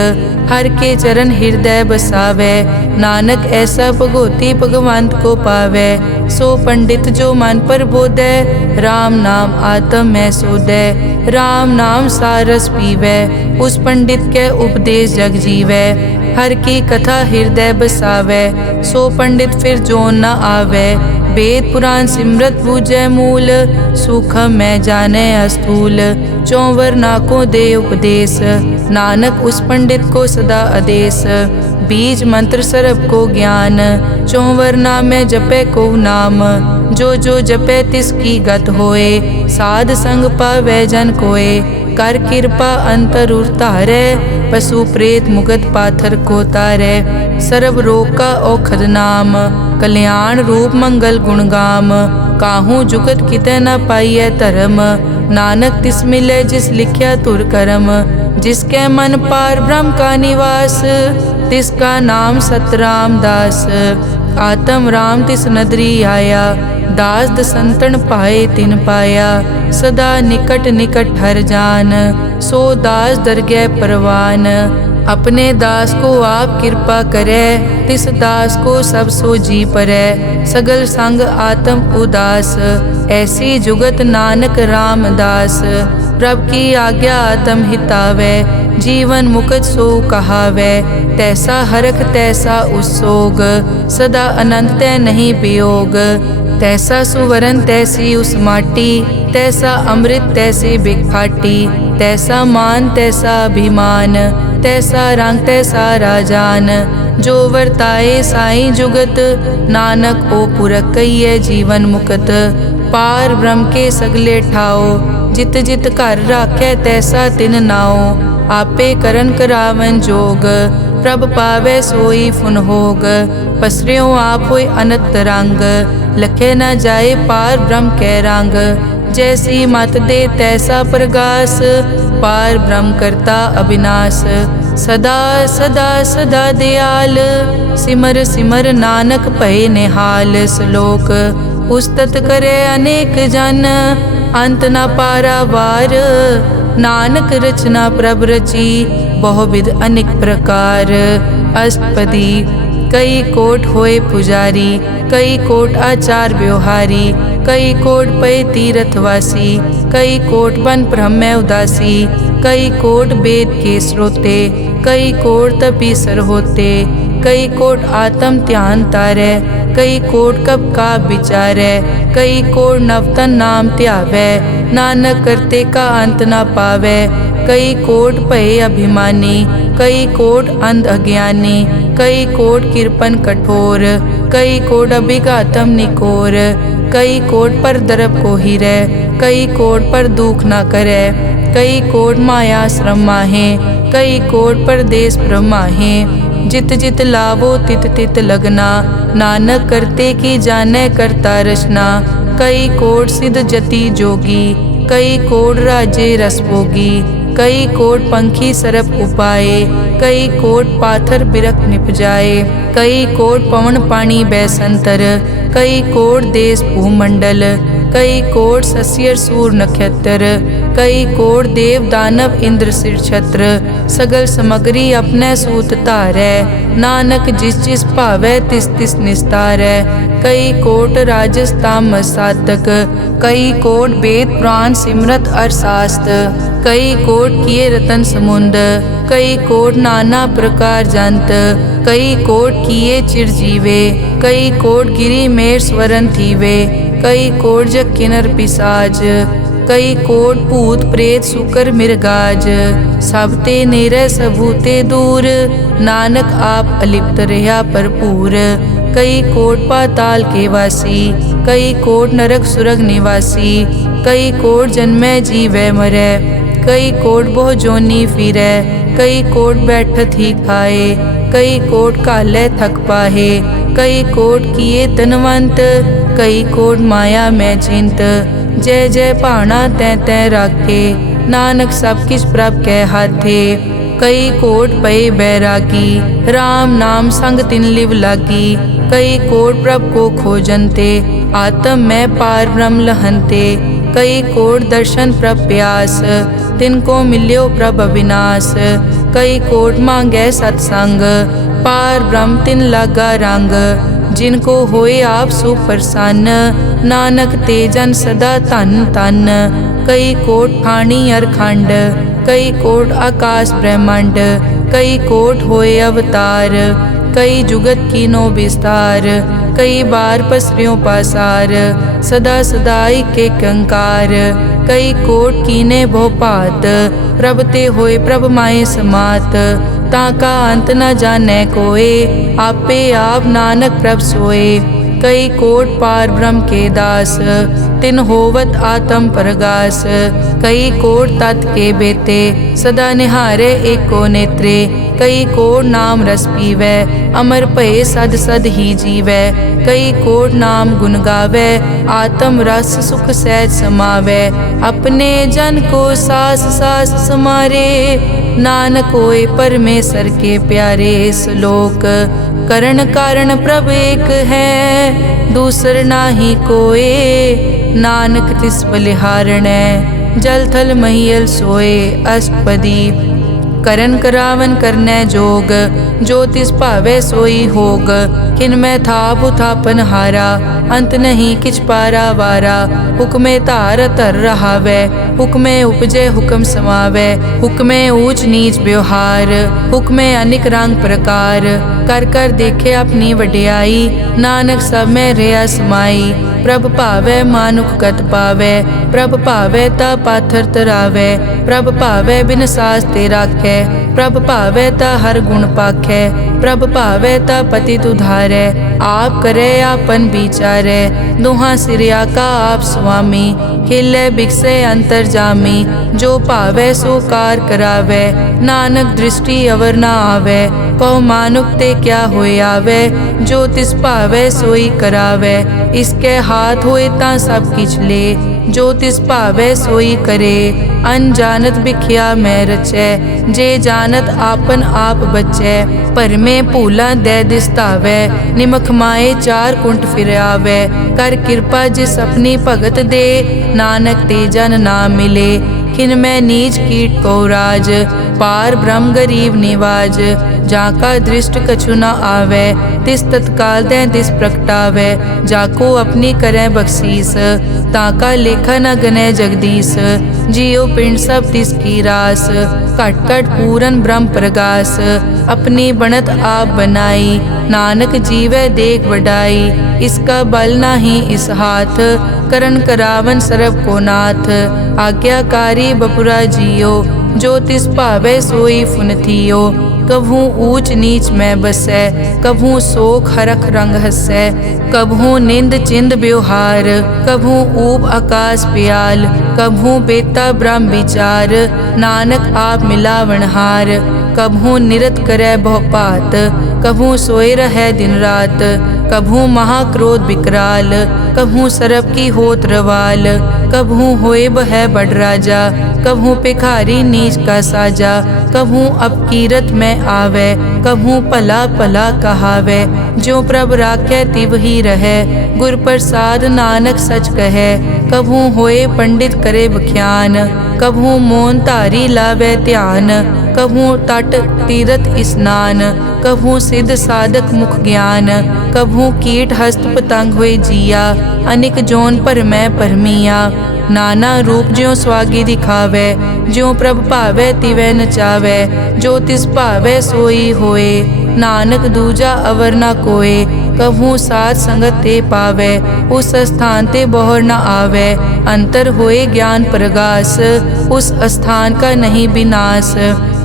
हर के चरण हृदय बसावै, नानक ऐसा भगवती भगवंत को पावै। सो पंडित जो मन पर बोधै, राम नाम आत्म में सोधै। राम नाम सारस पीवै, उस पंडित के उपदेश जग जीवै। हर की कथा हृदय बसावै, सो पंडित फिर जोन न आवै। वेद पुराण सिमरत बूझै मूल, सूखम में जाने अस्थूल। चौवर नाको दे उपदेश, नानक उस पंडित को सदा आदेश। बीज मंत्र सरब को ज्ञान, चौवर नामे जपे को नाम। जो जो जपे तिसकी गत होए, साध संग पावै जन कोए। कर कृपा अंतर उतारै, पशु प्रेत मुगत पाथर को तारै। सर्व रोग का औखद नाम, कल्याण रूप मंगल गुणगाम। काहू जुगत कितै न पाइयै धर्म, नानक तिस मिलै जिस लिख्या तुर करम। जिसके मन पार ब्रह्म का निवास, तिसका नाम सतराम दास। आत्म राम तिस नदरी आया, दास दसंतन पाए तिन पाया। सदा निकट निकट हर जान, सो दास दरगह परवान। अपने दास को आप कृपा करे, तिस दास को सब सो जी परै। सगल संग आत्म उदास, ऐसी जुगत नानक रामदास। प्रभ की आज्ञा आत्म हितावै, जीवन मुकत सो कहावै। तैसा हरख तैसा उसोग, सदा अनंत तै नहीं वियोग। तैसा सुवरन तैसी उस माटी, तैसा अमृत तैसी बिखाटी। तैसा मान तैसा अभिमान, तैसा रंग तैसा राजान। जो वर्ताए साई जुगत, नानक ओ पुरख कहिए जीवन मुकत। पार ब्रह्म के सगले ठाओ, जित जित घर राखै तैसा तिन नाओ। आपे करन करावन जोग, प्रभ पावै सोई फुन होग। पसरियो आप होय अनंत रंग, लखे न जाए पार ब्रह्म कै रंग। जैसी मत दे तैसा प्रगास, पार ब्रह्म करता अविनाश। सदा सदा सदा दयाल, सिमर सिमर नानक भय निहाल। श्लोक उस्तत करे अनेक जन, अंत न पारावार। नानक रचना प्रभ रची, बहुविध अनेक प्रकार। अष्टपदी कई कोट होए पुजारी, कई कोट आचार व्यवहारी। कई कोट पय तीर्थवासी, कई कोट बन ब्रह्म उदासी। कई कोट वेद के श्रोते, कई कोट तपीसर होते। कई कोट आत्म ध्यान तारै, कई कोट कब का विचारै। कई कोट नवतन नाम ध्यावै, नानक करते का अंत न पावै। कई कोट भय अभिमानी, कई कोट अंध अज्ञानी। कई कोट कृपन कठोर, कई कोट अभिघातम निकोर। कई कोट पर दरब को हिरै, कई कोट पर दुख न करै। कई कोट माया श्रम माहे, कई कोट परदेश ब्रह्माहे। जित जित लावो तित तित लगना, नानक करते की जानै करता रचना। कई कोट सिद्ध जति जोगी, कई कोट राजे रस भोगी। कई कोट पंखी सरप उपाए, कई कोट पाथर बिरक निपजाए। कई कोट पवन पानी बैसंतर, कई कोट देश भूमंडल। कई कोट सस्यर सूर नक्षत्र, कई कोट देव दानव इंद्र सिर छत्र, सगल समगरी अपने सूत धारै, नानक जिस जिस भावै तिस तिस निस्तारै। कई कोट राजस तामस साधक, कई कोट वेद पुराण सिमरत अरसास्त, कई कोट किए रतन समुंद, कई कोट नाना प्रकार जंत, कई कोट किए चिरजीवे, कई कोट गिरी मेर स्वरन थीवे, कई कोट जग किन्नर पिसाज, कई कोट भूत प्रेत सुकर मिर्गाज। सब ते नेरै सबूते दूर, नानक आप अलिप्त रहा भरपूर। कई कोट पाताल के वासी, कई कोट नरक सुरग निवासी, कई कोट जन्मै जीवै मरै, कई कोट बहु जोनी फिरै, कई कोट बैठत ही खाए, कई कोट कालै थक पाहे, कई कोट किए तनवंत, कई कोट माया मैं चिंत। जय जय भाना तै तै राखे, नानक सब किछ प्रभ कै हाथे। कई कोट पए बैरागी, राम नाम संग तिन लिव लागी, कई कोट प्रभ को खोजनते, आत्म में पार ब्रह्म लहनते। कई कोट दर्शन प्रभ प्यास, तिनको मिल्यो प्रभ अविनाश, कई कोट मांगै सत्संग, पार ब्रह्म तिन लागा रंग। जिनको होए आप सुप्रसन्न, नानक ते जन सदा धन धन। कई कोट ठाणी अरखंड, कई कोट आकाश ब्रह्मांड, कई कोट होए अवतार, कई जुगत कीनो विस्तार। कई बार पसरियों पासार, सदा सदाई के कंकार। कई कोट कीने भो भात, प्रभ ते होए प्रभ माए समात। ताका अंत न जाने कोए, आपे आप नानक प्रभ सोए। कई कोट पार ब्रह्म के दास, तिन होवत आत्म प्रगास। कई कोट तत् के बेते, सदा निहारे एको नेत्रे। कई कोट नाम रस पीवै, अमर भये सद सद ही जीवै। कई कोट नाम गुण गावै, आत्म रस सुख सहज समावै। अपने जन को सास सास समारे, नानक होए परमेश्वर के प्यारे। श्लोक करण कारण प्रभ एक है, दूसर नाही कोए, नानक तिस बलिहारणै, जल थल महियल सोए। अष्टपदी करन करावन करनै जोग, जो तिस भावै सोई होग। किन में थाप उथापन हारा, अंत नहीं किछ पारा वारा। हुक्मे धार धर रहावै, हुक्मे उपजे हुक्म समावै। हुक्मे ऊंच नीच व्यवहार, हुक्मे अनिक रंग प्रकार। कर कर देखे अपनी वड्याई, नानक सब में रहा समाई। प्रभ भावै मानुख गत पावै, प्रभ भावै ता पाथर तरावै। प्रभ भावै बिन सास ते राखै, प्रभ भावै ता हर गुण पाखै। प्रभ भावै ता पतित उधारै, आप करे आपन विचारै। दोहां सिरिया का आप स्वामी, खिलै बिकसै अंतर जामी। जो भावै सो कार करावै, नानक दृष्टि अवर न आवै। कहो मानुक ते क्या होए आवै, जो तिस भावै सोई करावै। इसके हाथ होए तां सब किछ ले, जो तिस भावै सोई करे। अनजानत बिख्या मैं रचै, जे जानत आपन आप बचै। भरमे भूला दै दिसतावै, निमख माए चार कुंट फिर आवै। कर कृपा जिस अपनी भगत दे, नानक ते जन ना मिले। खिन मैं नीच कीट को राज, पार ब्रह्म गरीब निवाज। जाका दृष्ट कछु न आवै, तिस तत्काल दै दिस प्रगटावै। जाको अपनी करै बख्शीस, ताका लेखा न गनै जगदीश। जियो पिंड सब तिस की रास, घट घट पूरन ब्रह्म प्रगास। अपनी बनत आप बनाई, नानक जीवै देख वडाई। इसका बल नाही इस हाथ, करन करावन सरब को नाथ। आज्ञाकारी बपुरा जियो, जो तिस भावै सोई फुन थियो। कभू ऊंच नीच में बसै, कभू शोक हरख रंग हसै। कभू निंद चिंद व्यवहार, कभू ऊब आकाश प्याल। कभू बेता ब्रह्म विचार, नानक आप मिलावनहार। कभू निरत करै बहु पात, कभू सोए रहै दिन रात। कभू महाक्रोध विकराल, कभू सरब की होत रवाल। कभू होए बह बड़ राजा, कभू भिखारी नीच का साजा। कभू अपकीरत में आवे, कभू भला भला कहावे। जो प्रभ राखै तिव ही रहै, गुर प्रसाद नानक सच कहै। कभू होए पंडित करे बख्यान, कभू मौन धारी लावे ध्यान, कभू तट तीरथ स्नान, कभू सिद्ध साधक मुख ज्ञान, कभू कीट हस्त पतंग होए जिया, अनिक जोन पर मैं परमिया। नाना रूप ज्यों स्वागी दिखावे, ज्यों प्रभ भावे तिवै नचावे, जो तिस भावे सोई होए, नानक दूजा अवर न कोय। कभू साध संगत ते पावे, उस स्थान ते बोहर न आवे, अंतर होए ज्ञान प्रगास, उस स्थान का नहीं विनाश।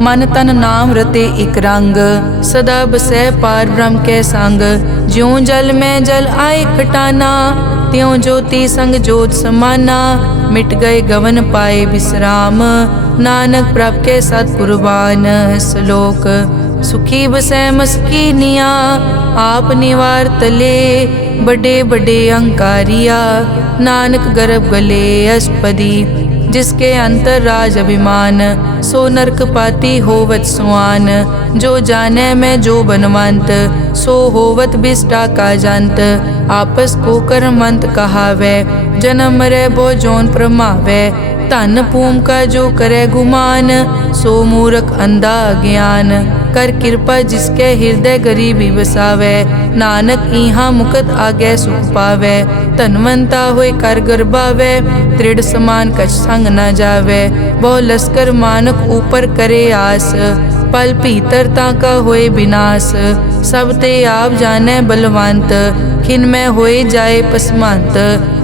मन तन नाम रते इक रंग, सदा बसै पार ब्रह्म के संग, ज्यों जल में जल आए खटाना, त्यों ज्योति संग जोत समाना, मिट गए गवन पाए विश्राम, नानक प्रभ के सतकुर्बान। श्लोक सुखी बसै मस्कीनिया, आप निवार तले, बड़े बड़े अहंकारिया, नानक गर्भ गले अष्टपदी, जिसके अंतर राज अभिमान, सो नरक पाती होवत सुआन, जो जाने में जो बनवंत, सो होवत बिष्टा का जंत, आपस को कर्मंत कहावे, जन्म मरे बो जोन प्रमावे, धन पूम का जो करे गुमान, सो मूर्ख अंधा ज्ञान, कर कृपा जिसके हृदय गरीबी बसावे, नानक इहाँ मुकत आगे सुख पावे, धनवंता होए कर गर्भावे, दृढ़ समान कछ संग न जावे, बहु लश्कर मानक ऊपर करे आस, पल भीतर ताका होए विनाश, सब ते आप जाने बलवंत, खिन में होए जाए पसमंत,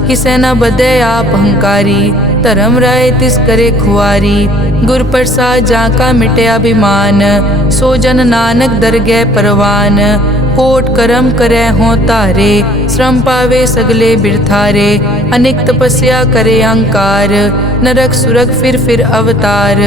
किसे न बदे आप अहंकारी, धर्म राय तिस करे खुआरी, गुर प्रसाद जाका मिटे अभिमान, सो जन नानक दरगह परवान, कोट करम करे हों तारे, श्रम पावे सगले बिरथारे, अनेक तपस्या करे अहंकार, नरक सुरग फिर अवतार,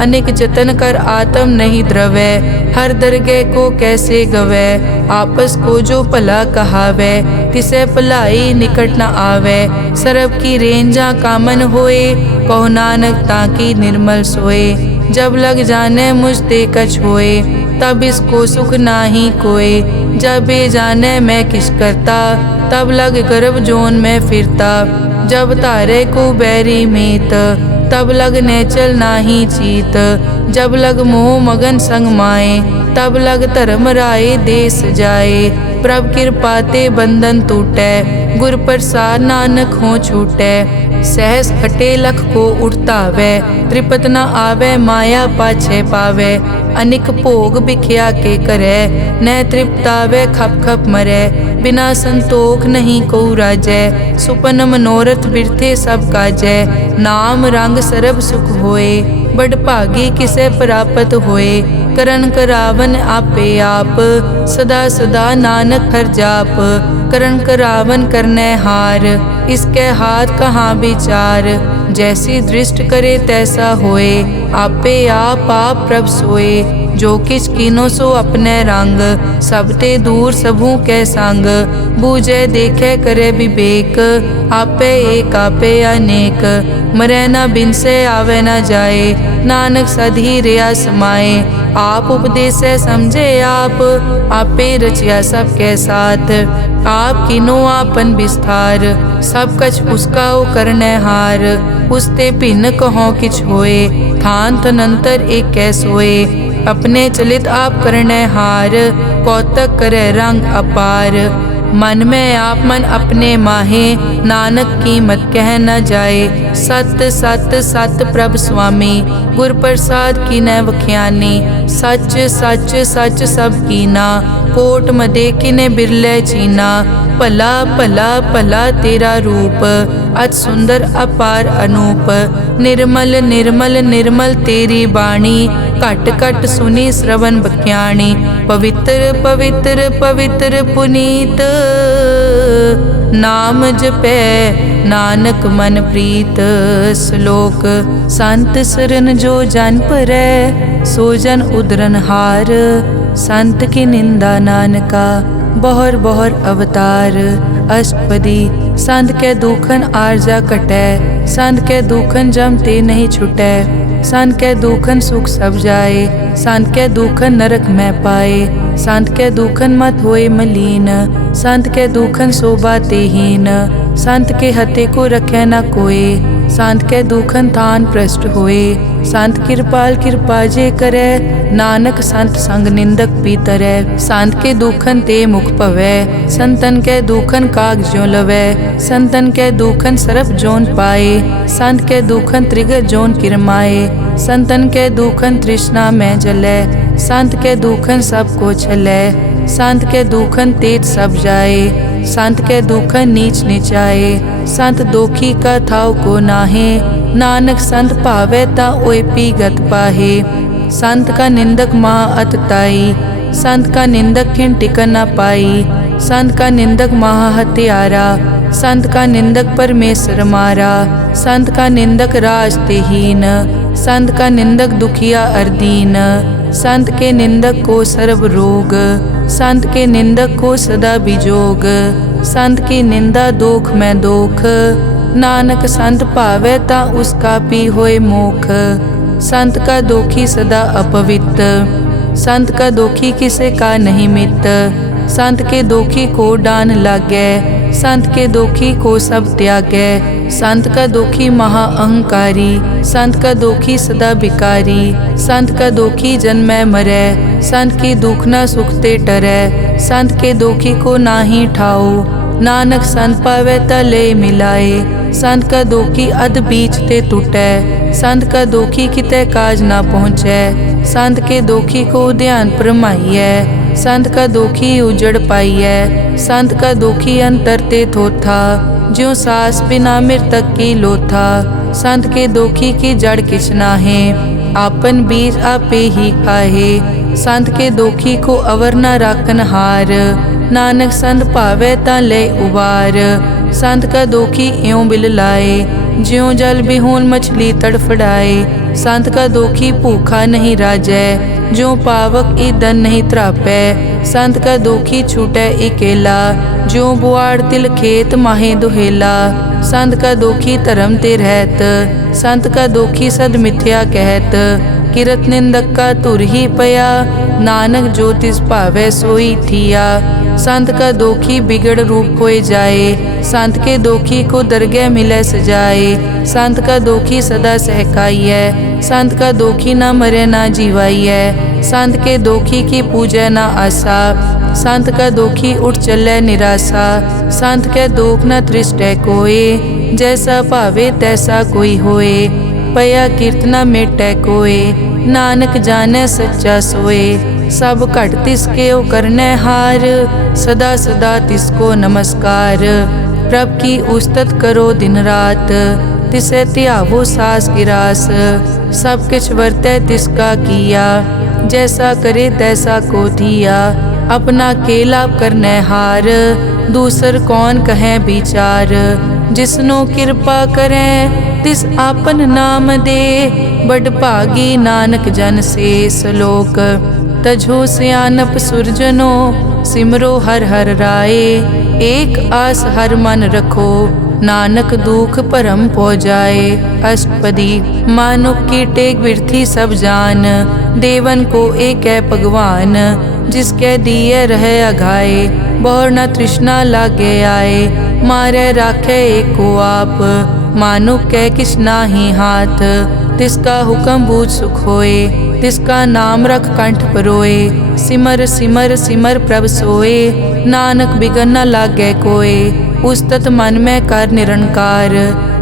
अनेक जतन कर आत्म नहीं द्रवे, हर दरगह को कैसे गवे, आपस को जो भला कहावे, तिसे भलाई निकट न आवे, सरब की रेंजा कामन होए, कहो नानक ताकि निर्मल सोए, जब लग जाने मुझ ते कछ होए, तब इसको सुख नाही कोय, जब बे जाने मैं किस करता, तब लग गर्भ जोन में फिरता, जब तारे को बैरी मीत, तब लग नेचल नाही चीत, जब लग मोह मगन संग माए, तब लग धर्म राय देश जाए, प्रभ कृपाते बंधन टूटे, गुर प्रसाद नानक हो छूटे, सहस हटे लख को उठतावे, त्रिपत न आवे माया पाछे पावे, अनिक भोग बिख्या के करे, न तृप्तावे खप खप मरे, बिना संतोख नहीं को राजै, सुपन मनोरथ बिरथे सब काजै, नाम रंग सरब सुख होए, बड़ भागी किसे प्राप्त होए, करन करावन आपे आप, सदा सदा नानक हर जाप, करन करावन करने हार, इसके हाथ कहाँ विचार, जैसी दृष्ट करे तैसा होए, आपे आप प्रभ सोए, जो किछ कीनो सो अपने रंग, सब ते दूर सबू के संग, बूझे देखे करे विवेक, आपे एक आपे अनेक, मरे न बिन से आवे न जाए, नानक सधी रिया समाए, आप उपदेश समझे आप, आपे रचिया सबके साथ, आप किनो आपन विस्तार, सब कछ उसका ओ करने हार, उसते भिन्न कहो किछ होए, थान थनंतर एक कै सोए, अपने चलित आप करने हार, कौतक करे रंग अपार, मन में आप मन अपने माहे, नानक कीमत कह न जाए, सत सत सत प्रभ स्वामी, गुर प्रसाद की न वख्यानी, सच सच सच सब कीना, कोट मदे किने बिरले चीना, भला भला भला तेरा रूप, अति सुंदर अपार अनूप, निर्मल निर्मल निर्मल तेरी बाणी, घट घट सुनी श्रवण बख्याणी, पवित्र पवित्र पवित्र पुनीत, नाम जपै नानक मन प्रीत। श्लोक संत सरन जो जन परै, सो जन उदरन हार, संत की निंदा नानका बहुर बहुर अवतार। अष्टपदी संत के दुखन आरजा कटै, संत के दुखन जम ते नहीं छुटै। संत के दुखन सुख सब जाए, संत के दुखन नरक में पाए। संत के दुखन मत होए मलीन, संत के दुखन शोभा तेहीन। संत के हते को रखे न कोय, संत के दुखन थान प्रष्ट होए। संत कृपाल कृपा जे करे, नानक संत संग निंदक पीतरै। संत के दुखन ते मुख पवै, संतन के दुखन काग ज्यों लवै। संतन के दुखन सरप जोन पाए, संत के दुखन त्रिगत जोन किरमाए। संतन के दुखन तृष्णा में जलै, संत के दुखन सब को छलै। संत के दुखन तेज सब जाए, संत के दुखन नीच नीचाए। संत दोखी का थाव को नाहे, नानक संत भावै ता ओय पीगत पाहे। संत का निंदक महा अतताई, संत का निंदक खिन टिकन न पाई। संत का निंदक महा हत्यारा, संत का निंदक परमेश्वर मारा। संत का निंदक राज तेहीन, संत का निंदक दुखिया अर्दीन। संत के निंदक को सर्व रोग, संत के निंदक को सदा बिजोग। संत की निंदा दोख में दोख, नानक संत भावै ता उसका पी होए मोख। संत का दोखी सदा अपवित्र, संत का दोखी किसे का नहीं मित। संत के दोखी को डान लागै, संत के दोखी को सब त्यागै। संत का दोखी महा अहंकारी, संत का दोखी सदा बिकारी। संत का दोखी जन्मै मरै, संत की दुख न सुखते टरै। संत के दोखी को नाही ठाओ, नानक संत पावै ता ले मिलाए। संत का दोखी अध बीच ते टूटै, संत का दोखी कितै काज ना पहुँचै। संत के दोखी को ध्यान परमाइयै, संत का दोखी उजड़ पाइयै। संत का दोखी अंतर ते थोथा, ज्यों सास बिना मृतक की लोथा। संत के दोखी की जड़ किछ नाहे, आपन बीज आपे ही खाहे। संत के दोखी को अवर न राखन हार, नानक संत भावै ता ले उबार। संत का दोखी इयों बिल लाए, ज्यों जल बिहून मछली तड़फड़ाए। संत का दोखी भूखा नहीं राजै, ज्यों पावक ईदन नहीं त्रापै। संत का दोखी छूटै इकेला, ज्यों बुआड़ तिल खेत माहे दुहेला। संत का दोखी धर्म ते रहत, संत का दोखी सद मिथ्या कहत। किरत निंदक का तुर ही पया, नानक जो तिस भावै सोई थिया। संत का दोखी बिगड़ रूप होए जाए, संत के दोखी को दरगह मिलै सजाए। संत का दोखी सदा सहकाइयै, संत का दोखी ना मरे ना जीवाइयै। संत के दोखी की पूजै ना आसा, संत का दोखी उठ चलै निराशा। संत के दोख न तृष्टै कोय, जैसा भावे तैसा कोई होए। पया कीर्तना मेटै कोय, नानक जानै सच्चा सोए। सब घट तिसके ओ करनै हार, सदा सदा तिसको नमस्कार। प्रभ की उस्तत करो दिन रात, तिसे त्यावो सास गिरास। सब किछ वर्तै तिसका किया, जैसा करे तैसा को दिया। अपना केला करनै हार, दूसर कौन कहे विचार। जिसनो कृपा करै तिस आपन नाम दे, बड़ भागी नानक जन से सलोक। तजो सियानप सुरजनो, सिमरो हर हर राए। एक आस हर मन रखो, नानक दुख भरम पौ जाए। अष्टपदी मानुक की टेक बिरथी सब जान, देवन को एक है भगवान। जिसके दिए रहे अघाए, बहुर न तृष्णा लागे आए। मारे राखे एको आप, मानुक के किछ नाही हाथ। तिसका हुक्म बूझ सुख होए, तिसका नाम रख कंठ परोए। सिमर सिमर सिमर प्रभ सोए, नानक बिगन न लागे कोय। उस्तत मन में कर निरंकार,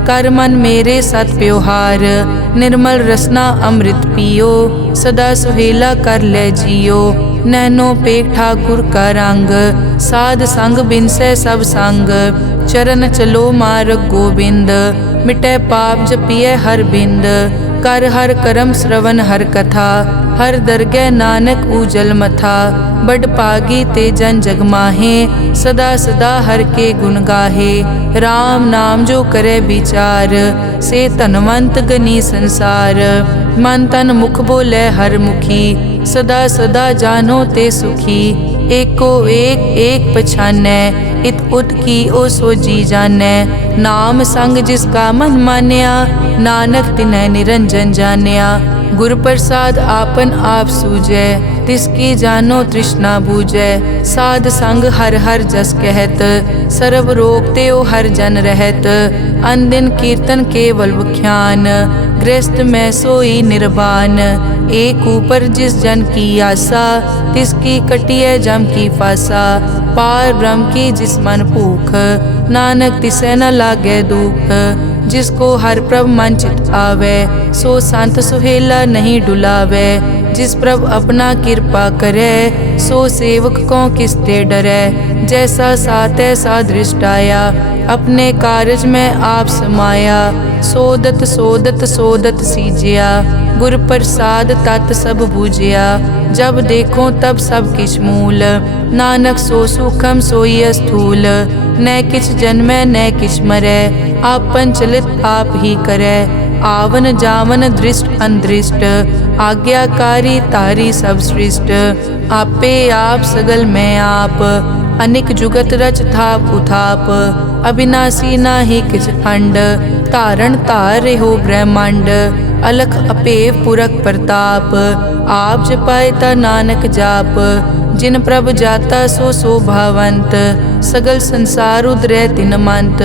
कर मन मेरे सत व्यवहार। निर्मल रसना अमृत पियो, सदा सुहेला कर ले जियो। नैनो पेख ठाकुर का रंग, साध संग बिनसै सब संग। चरण चलो मार्ग गोबिंद, मिटै पाप जपिए हर बिंद। कर हर करम श्रवण हर कथा, हर दरगह नानक उजल मथा। बड़ पागी ते जन जग माहे, सदा सदा हर के गुण गाहे। राम नाम जो करे विचार, से धनवंत गनी संसार। मन तन मुख बोले हर मुखी, सदा सदा जानो ते सुखी। एको एक एक पछानै, इत उत की ओ सो जी जानै। नाम संग जिसका मन मान्या, नानक तिन्है निरंजन जान्या। गुर प्रसाद आपन आप सूझै, तिसकी जानो तृष्णा बूझै। साध संग हर हर जस कहत, सर्व रोग त्यो हर जन रहत। अन दिन कीर्तन केवल बख्यान, गृहस्थ में सोई निर्वाण। एक ऊपर जिस जन की आशा, तिसकी कटिय जम की फासा। पार ब्रह्म की जिस मन भूख, नानक तिसै न लागे दुख। जिसको हर प्रभ मन चित आवे, सो संत सुहेला नहीं डुलावे। जिस प्रभ अपना कृपा करे, सो सेवक को किसते डरे। जैसा सात ऐसा दृष्टाया, अपने कारज में आप समाया। सोदत सोदत सोदत सीजिया, गुर प्रसाद तत् सब बूझिया। जब देखो तब सब किछ मूल, नानक सो सुखम सोई स्थूल। न किछ जन्मै न किछ मरै, आपन चलित आप ही करे। आवन जावन दृष्ट अनदृष्ट, आज्ञाकारी तारी सब सृष्ट। आपे आप सगल में आप, अनिक जुगत रच थाप उथाप। अविनाशी नाही किछ खंड, तारण तार हो ब्रह्मांड। अलख अपेव पुरख प्रताप, आप जपाए ता नानक जाप। जिन प्रभ जाता सो शोभावंत, सगल संसार उदरै तिन मंत।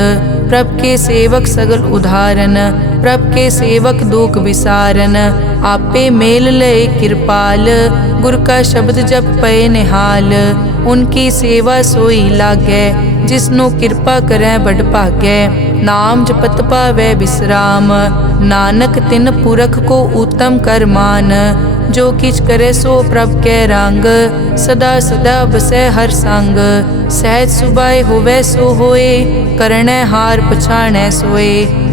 प्रभ के सेवक सगल उदाहरण, प्रभ के सेवक दुख विसारन। आपे मेल लय कृपाल, गुर का शब्द जप पए निहाल। उनकी सेवा सोई लागै, जिसनो कृपा करै बड़ भागै। नाम जपत पावै विश्राम, नानक तिन पुरख को उत्तम कर मान। जो किछ करे सो प्रभ कै रंग, सदा सदा बसै हर संग। सहज सुभाए होवै सो होए, करनै हार पछाणै सोए।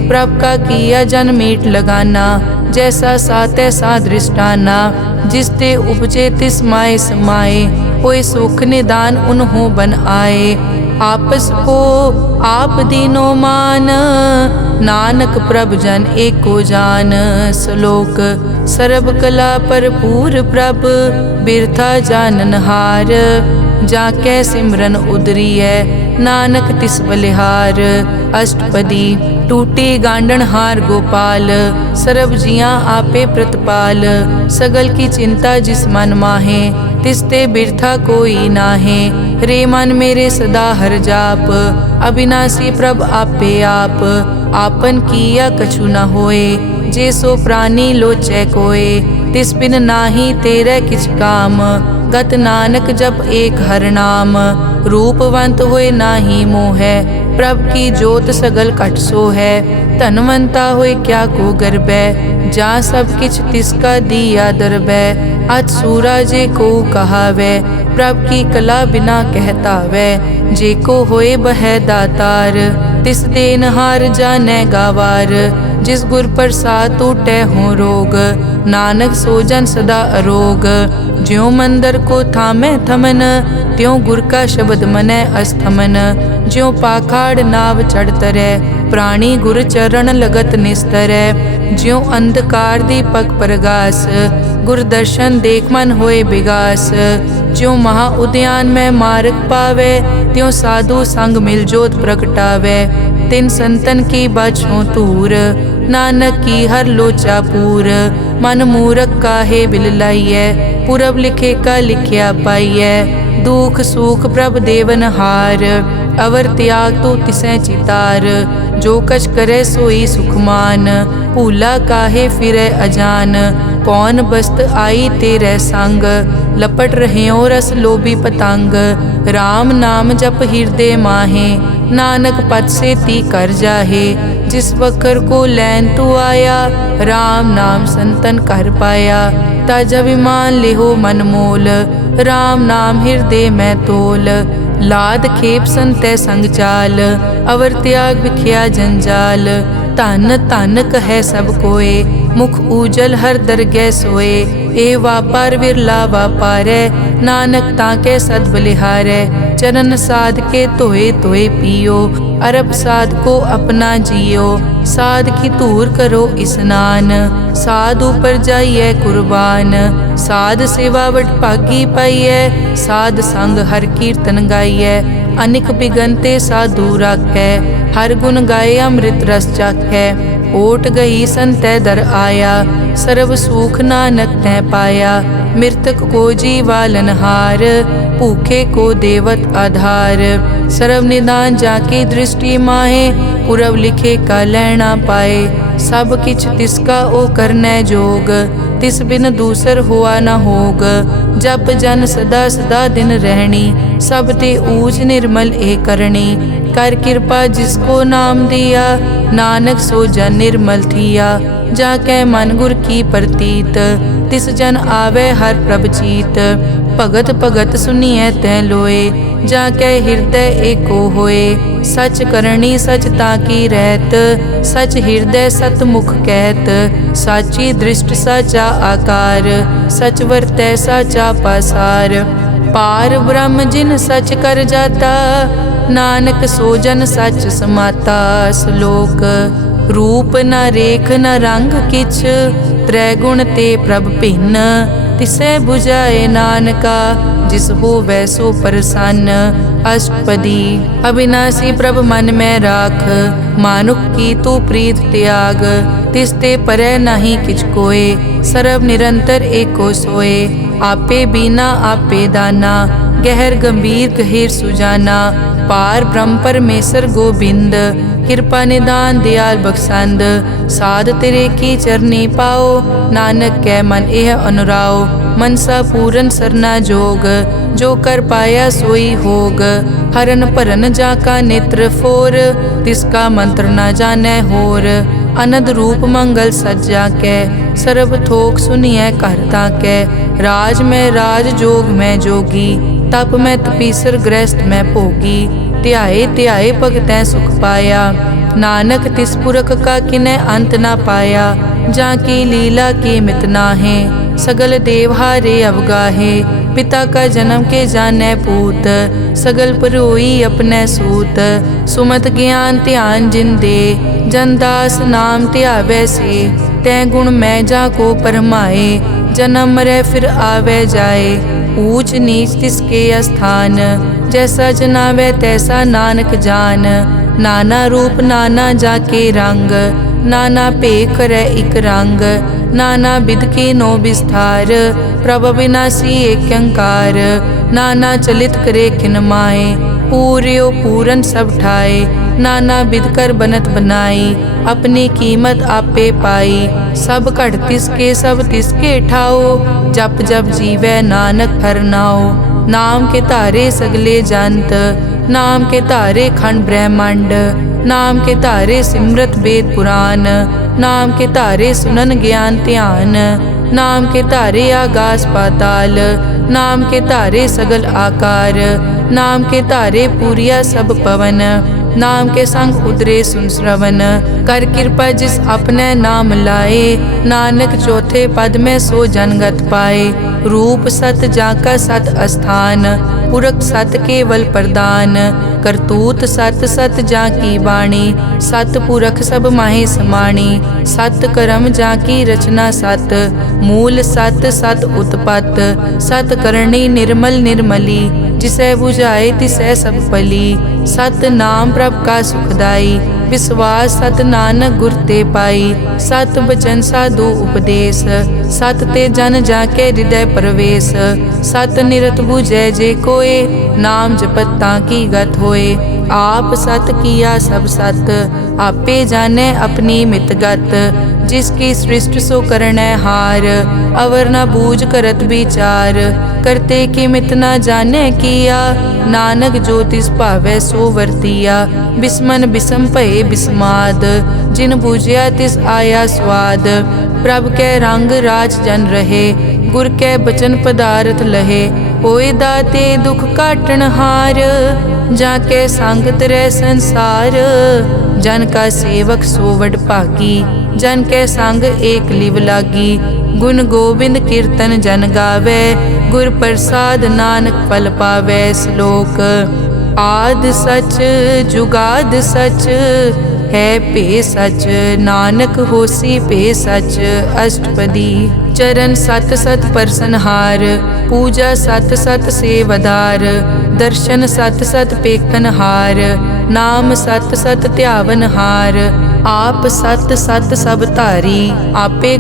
प्रभ का किया जन मीट लगाना, जैसा सात ऐसा दृष्टाना। जिसते उपजे तिस माए समाए, होए सुख निदान उन्हों बन आए। आपस को आप दीनो मान, नानक प्रभ जन एको जान। श्लोक सर्ब कला भरपूर प्रभ, बिरथा जानन हार। जाकै सिमरन उदरियै, नानक तिस बलिहार। अष्टपदी टूटी गांडन हार गोपाल, सर्ब जियां आपे प्रतपाल। सगल की चिंता जिस मन माहे, तिसते बिरथा कोई नाहे। रे मन मेरे सदा हर जाप, अविनाशी प्रभ आपे आप। आपन किया कछु न होए, जे सो प्राणी लोचै कोय। तिस बिन नाही तेरे किछ काम, गत नानक जप एक हर नाम। रूपवंत होए नाही मोहै, प्रभ की जोत सगल कट सो है। धनवंता होए क्या को गर्बै, जा सब किछ तिसका दिया दरबै। अत सूरा जे को कहावै, प्रभ की कला बिना कहतावै। जे को होए बह दातार, तिस देनहार जानै गावार। जिस गुर प्रसाद टूटै हो रोग, नानक सो जन सदा अरोग। ज्यों मंदिर को थामै थमन, त्यों गुर का शब्द मनै अस्थमन। ज्यों पाखाड़ नाव चढ़ तरै, प्राणी गुर चरण लगत निस्तरै। ज्यों अंधकार दीपक प्रगास, गुर दर्शन देख मन होए विगास। ज्यों महा उद्यान में मार्ग पावे, त्यों साधु संग मिल जोत प्रगटावे। तिन संतन की बाछों तूर, नानक की हर लोचा पूर। मन मूरख काहे बिल लाइयै, पुरब लिखे का लिखिया पाइयै। दुख सुख प्रभ देवन हार, अवर त्याग तो तिसै चितार। जो कछ करे सोई सुखमान, भूला काहे फिरै अजान। कौन बस्त आई तेरे संग, लपट रहियो रस लोभी पतंग। राम नाम जप हृदय माहे, नानक पद से ती कर जाहे। जिस वकर को लैन तू आया, राम नाम संतन कर पाया। तज अभिमान लेहो मन मोल, राम नाम हृदय में तोल। लाद खेप संतै संग चाल, अवर त्याग बिख्या जंजाल। धन धन कहे सब कोय, मुख उजल हर दरगह सोए। ए वापार विरला वापारै, नानक ताके सद बलिहारै। चरण साध के धोए धोए पियो, अरब साध को अपना जियो। साध की धूर करो स्नान, साध ऊपर जाइए कुर्बान। साध सेवा वड भागी पाइए, साध संग हर कीर्तन गाइए। अनिक बिगनते साधु राखै, हर गुण गाए अमृत रस चाखै। ओट गई संतै दर आया, सर्व सुख नानक तै पाया। मृतक को जीवालनहार, भूखे को देवत आधार। सर्व निदान जाकी दृष्टि माहे, पुरब लिखे का लैना पाए। सब किछ तिसका ओ करनै जोग, तिस बिन दूसर हुआ न होग। जप जन सदा सदा दिन रहनी, सब ते ऊज निर्मल ए करनी। कर कृपा जिसको नाम दिया, नानक सो जन निर्मल थिया। जाकै मन गुर की प्रतीत, तिस जन आवे हर प्रभ चीत। भगत भगत सुनिए तै लोए, जाकै हृदय एको होए। सच करनी सच ताकी रहत, सच हृदय सत मुख कहत। साची दृष्ट साचा आकार, सच वरतै साचा पासार। पार ब्रह्म जिन सच कर जाता, नानक सो जन सच समाता। श्लोक रूप न रेख न रंग किछ, त्रै गुण ते प्रभ भिन्न। तिसै बुझाए नानका, जिस हो वैसो प्रसन्न। अष्टपदी अविनाशी प्रभ मन में राख, मानुख की तू प्रीत त्याग। तिस ते परै नहीं किछ कोय, सर्व निरंतर एको सोए। आपे बीना आपे दाना, गहर गंभीर गहीर सुजाना। पार ब्रह्म परमेश्वर गोबिंद, कृपा निदान दयाल बख्शंद। साध तेरे की चरनी पाओ, नानक कै मन एह अनुराओ। मनसा पूरन सरना जोग, जो कर पाया सोई होग। हरन भरन जाका नेत्र फोर, तिसका मंत्र न जानै होर। अनद रूप मंगल सज्जा कै, सर्व थोक सुनिए कर ताकै। राज में राज जोग में जोगी, तप में तपीसर गृहस्थ में भोगी। ध्याए ध्याए भगतै सुख पाया, नानक तिस पुरख का किनै अंत न पाया। जाकी लीला की मित नाहे, सगल देव हारे अवगाहे। पिता का जन्म के जानै पूत, सगल परोई अपने सूत। सुमत ज्ञान ध्यान जिन दे, जनदास नाम ध्यावै से। तै गुण मैं जाको परमाए, जन्म मरै फिर आवे जाए। ऊंच नीच तिसके अस्थान, जैसा जनावै तैसा नानक जान। नाना रूप नाना जाके रंग, नाना भेख करै इक रंग। नाना बिध के नो विस्तार, प्रभ अविनाशी एक अंकार। नाना चलित करे खिन माए, पूर्यो पूरन सब ठाए। नाना बिध कर बनत बनाई, अपनी कीमत आपे पाई। सब घट तिसके सब तिसके ठाओ, जप जप जीवै नानक हर नाओ। नाम के धारे सगले जंत, नाम के धारे खंड ब्रह्मांड। नाम के धारे सिमरत वेद पुराण, नाम के धारे सुनन ज्ञान ध्यान। नाम के धारे आकाश पाताल, नाम के धारे सगल आकार। नाम के धारे पूरिया सब पवन, नाम के संग उतरे सुन श्रवण। कर कृपा जिस अपने नाम लाए, नानक चौथे पद में सो जनगत पाए। रूप सत जाका सत अस्थान, पुरख सत केवल प्रदान। करतूत सत सत जाकी वाणी, सत पुरख सब माहे समाणी। सत कर्म जाकी रचना सत, मूल सत सत उत्पत। सत करणी निर्मल निर्मली, जिसै बुझाए तिसै सब पली। सत नाम प्रभ का सुखदाई, विश्वास सत नानक गुर ते पाई। सत बचन साधु उपदेश, सत ते जन जाके हृदय प्रवेश। सत निरत बुझै जे कोय, नाम जपत ताकी गत होए। आप सत किया सब सत, आपे जाने अपनी मित गत। जिसकी सृष्टि सो करनै हार, अवर न बूझ करत विचार। करते की मित न जाने किया, नानक जो तिस भावै सो वर्तिया। बिस्मन बिसम भये बिस्माद, जिन बूझिया तिस आया स्वाद। प्रभ कै रंग राज जन रहे, गुर कै बचन पदारथ लहे। होए दाते दुख काटन हार, जाके संगत रह संसार। जन का सेवक सो वड भागी, जन के संग एक लिव लागी। गुण गोबिंद कीर्तन जन गावे, गुर प्रसाद नानक फल पावे। श्लोक आद सच जुगाद सच, है पे सच नानक होसी पे सच। अष्टपदी चरण सत सत परसनहार, पूजा सत सत सेवदार। दर्शन सत सत पेखनहार, नाम सत सत ध्यावनहार। आप सत सत सब धारी, आपे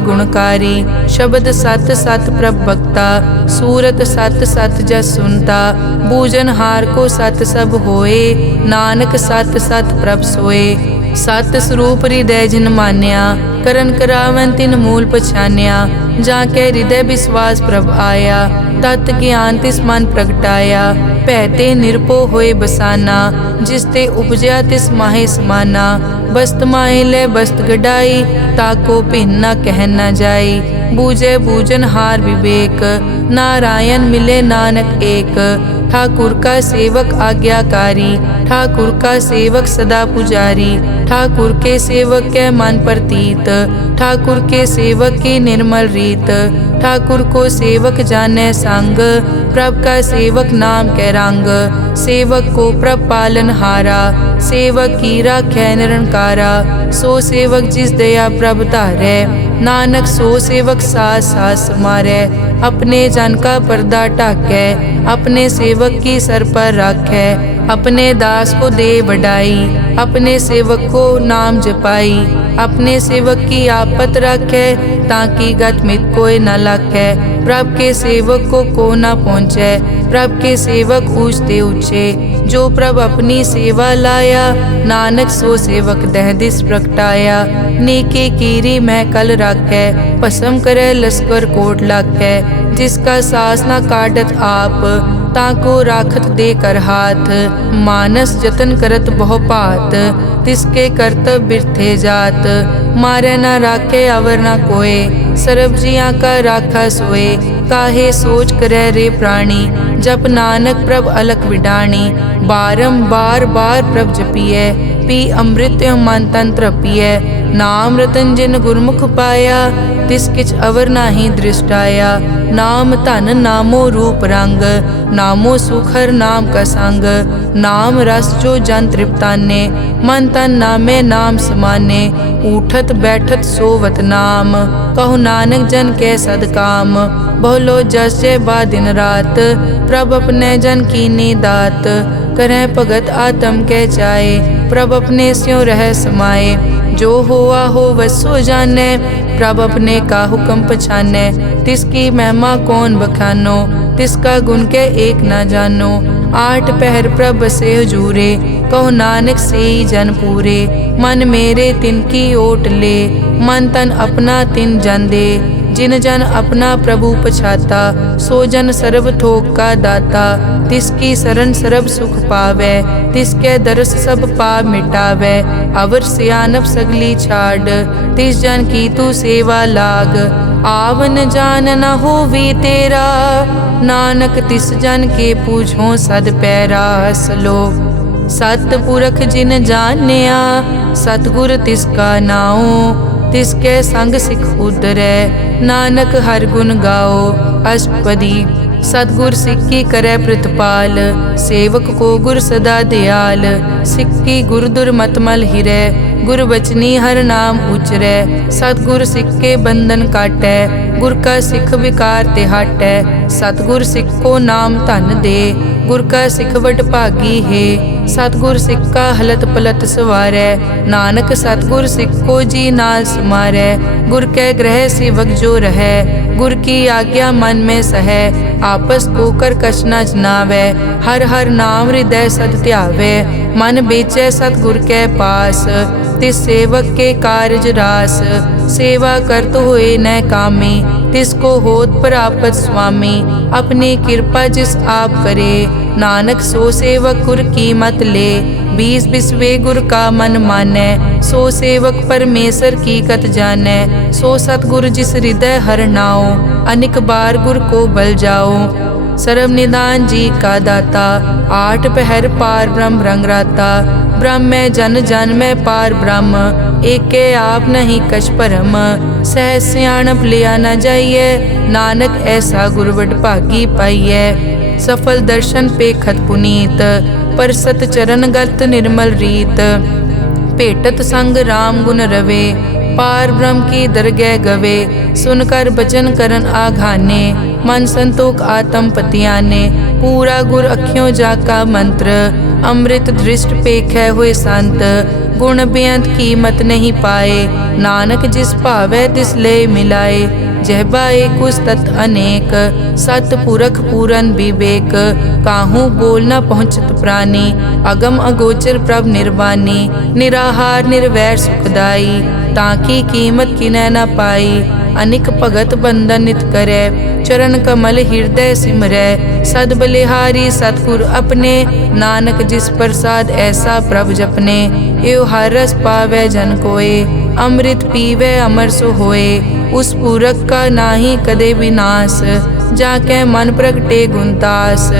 गुणकारी। शब्द सत सत प्रभ भक्ता, सूरत सत सत जस सुनता। बूझनहार को सत सब होए, नानक सत सत प्रभ सोए। सत स्वरूप हृदय जिन मान्या, करन करावन तिन मूल पछान्या। जाके हृदय विश्वास प्रभ आया, तत् ज्ञान तिस मन प्रगटाया। भैते निरपो होए बसाना, जिस ते उपजया तिस माहे समाना। बस्त माहे ले बस्त गडाई, ताको भिन्न न कह न जाई। बूझे बूझन हार विवेक, नारायण मिले नानक एक। ठाकुर का सेवक आज्ञाकारी, ठाकुर का सेवक सदा पुजारी। ठाकुर के सेवक के मन प्रतीत, ठाकुर के सेवक की निर्मल रीत। ठाकुर को सेवक जाने संग, प्रभ का सेवक नाम के रंग। सेवक को प्रभ पालन हारा, सेवक की राखै निरंकारा। सो सेवक जिस दया प्रभ धारै, नानक सो सेवक सास सास मारै। अपने जन का पर्दा ढाकै, अपने सेवक की सर पर राखै। अपने दास को दे बढ़ाई, अपने सेवक को नाम जपाई। अपने सेवक की आपत राखै, ताकि गत मित कोई न लाखै। प्रभ के सेवक को न पहुँचै, प्रभ के सेवक ऊंचते ऊंचे। जो प्रभ अपनी सेवा लाया, नानक सो सेवक दह दिस प्रगटाया। नेके कीरी मैं कल राखै, भस्म करे लश्कर कोट लाखै। जिसका सास न काटत आप, ताको राखत दे कर हाथ। मानस जतन करत बहु पात, तिसके करतब बिरथे जात। मारे न राखे अवर न कोय, सर्ब जियां का राखा सोए। काहे सोच करे रे प्राणी, जप नानक प्रभ अलख विडाणी। बारंबार बार प्रभ जपिए, पी अमृत मन तन तृपिए। नाम रतन जिन गुरमुख पाया, तिस किछ अवर नाही दृष्टाया। नाम धन नामो रूप रंग, नामो सुखर नाम का संग। नाम रस जो जन तृप्ताने, मन तन नामे नाम समाने। उठत बैठत सोवत नाम, कहु नानक जन के सदकाम। बहुलो जस जय बा दिन रात, प्रभ अपने जन कीनी दात। करें भगत आत्म के जाए, प्रभ अपने स्यों रह समाए। जो होआ हो वसो जाने, प्रभ अपने का हुक्म पछाने। तिसकी महिमा कौन बखानो, तिसका गुण के एक न जानो। आठ पहर प्रभ से हजूरे, कहो नानक से जन पूरे। मन मेरे तिनकी ओट ले, मन तन अपना तिन जन दे। जिन जन अपना प्रभु पछाता, सो जन सर्ब थोक का दाता। तिसकी शरण सर्ब सुख पावे, तिसके दरस सब पाप मिटावे। अवर सियानप सगली छाड़, तिस जन की तू सेवा लाग। आवन जान न होवी तेरा, नानक तिस जन के पूछो सद पैरा। श्लोक सतपुरख जिन जानिया, सतगुर तिसका नाओ। तिसके संग सिख उतरै, नानक हर गुण गाओ। अष्टपदी सतगुर सिक्की करे प्रतिपाल, सेवक को गुर सदा दयाल। सिक्की गुर दुर्मतमल हिरै, गुर बचनी हर नाम उचरै। सतगुर सिक्के बंधन काटै, गुर का सिख विकार ते हटै। सतगुर सिख को नाम धन दे, गुर का सिख वड भागी है। सतगुर सिक्का हलत पलत सवारै, नानक सतगुर सिख को जी नाल समारै। गुर के ग्रह सेवक जो रहै, गुर की आज्ञा मन में सहै। आपस को कर कछ न जनावै, हर हर नाम हृदय सद ध्यावै। मन बेचै सतगुर के पास, तिस सेवक के कारज रास। सेवा करत होए न कामी, तिसको होत प्रापत स्वामी। अपनी कृपा जिस आप करे, नानक सो सेवक गुर की मत ले। बीस बिसवे गुर का मन मानै, सो सेवक परमेश्वर की कत जानै। सो सतगुर जिस हृदय हर नाओ, अनिक बार गुर को बल जाओ। सर्व निदान जी का दाता। आठ पहर पार ब्रह्म रंग राता। ब्रह्म में जन जन में पार ब्रह्म। एके आप नहीं कछ परम। सहज सियाणप लिया न जाइए। नानक ऐसा गुरवड भागी पाइए। सफल दर्शन पेखत पुनीत। पर सत चरण गत निर्मल रीत। भेटत संग राम गुण रवे। पार ब्रह्म की दरगह गवे। सुनकर बचन करन आघाने। मन संतोख आत्म पतियाने। पूरा गुर अखियों जाका मंत्र। अमृत दृष्ट पेखै हुए संत। गुण बेअंत कीमत नहीं पाए। नानक जिस भावै तिस ले मिलाए। जहबा एक उस तत् अनेक। सत पुरख पूरन विवेक। काहू बोल न पहुँचत प्राणी। अगम अगोचर प्रभ निर्वाणी। निराहार निर्वैर सुखदाई। ताकी कीमत किनै न पाई। अनिक भगत बंदन नित करै। चरण कमल हृदय सिमरै। सद बलिहारी सतगुर अपने। नानक जिस प्रसाद ऐसा प्रभ जपने। एव हर रस पावै जन कोय। अमृत पीवै अमर सो होए। उस पूरक का नाही कदे विनाश। जाकै मन प्रगटे गुणतास।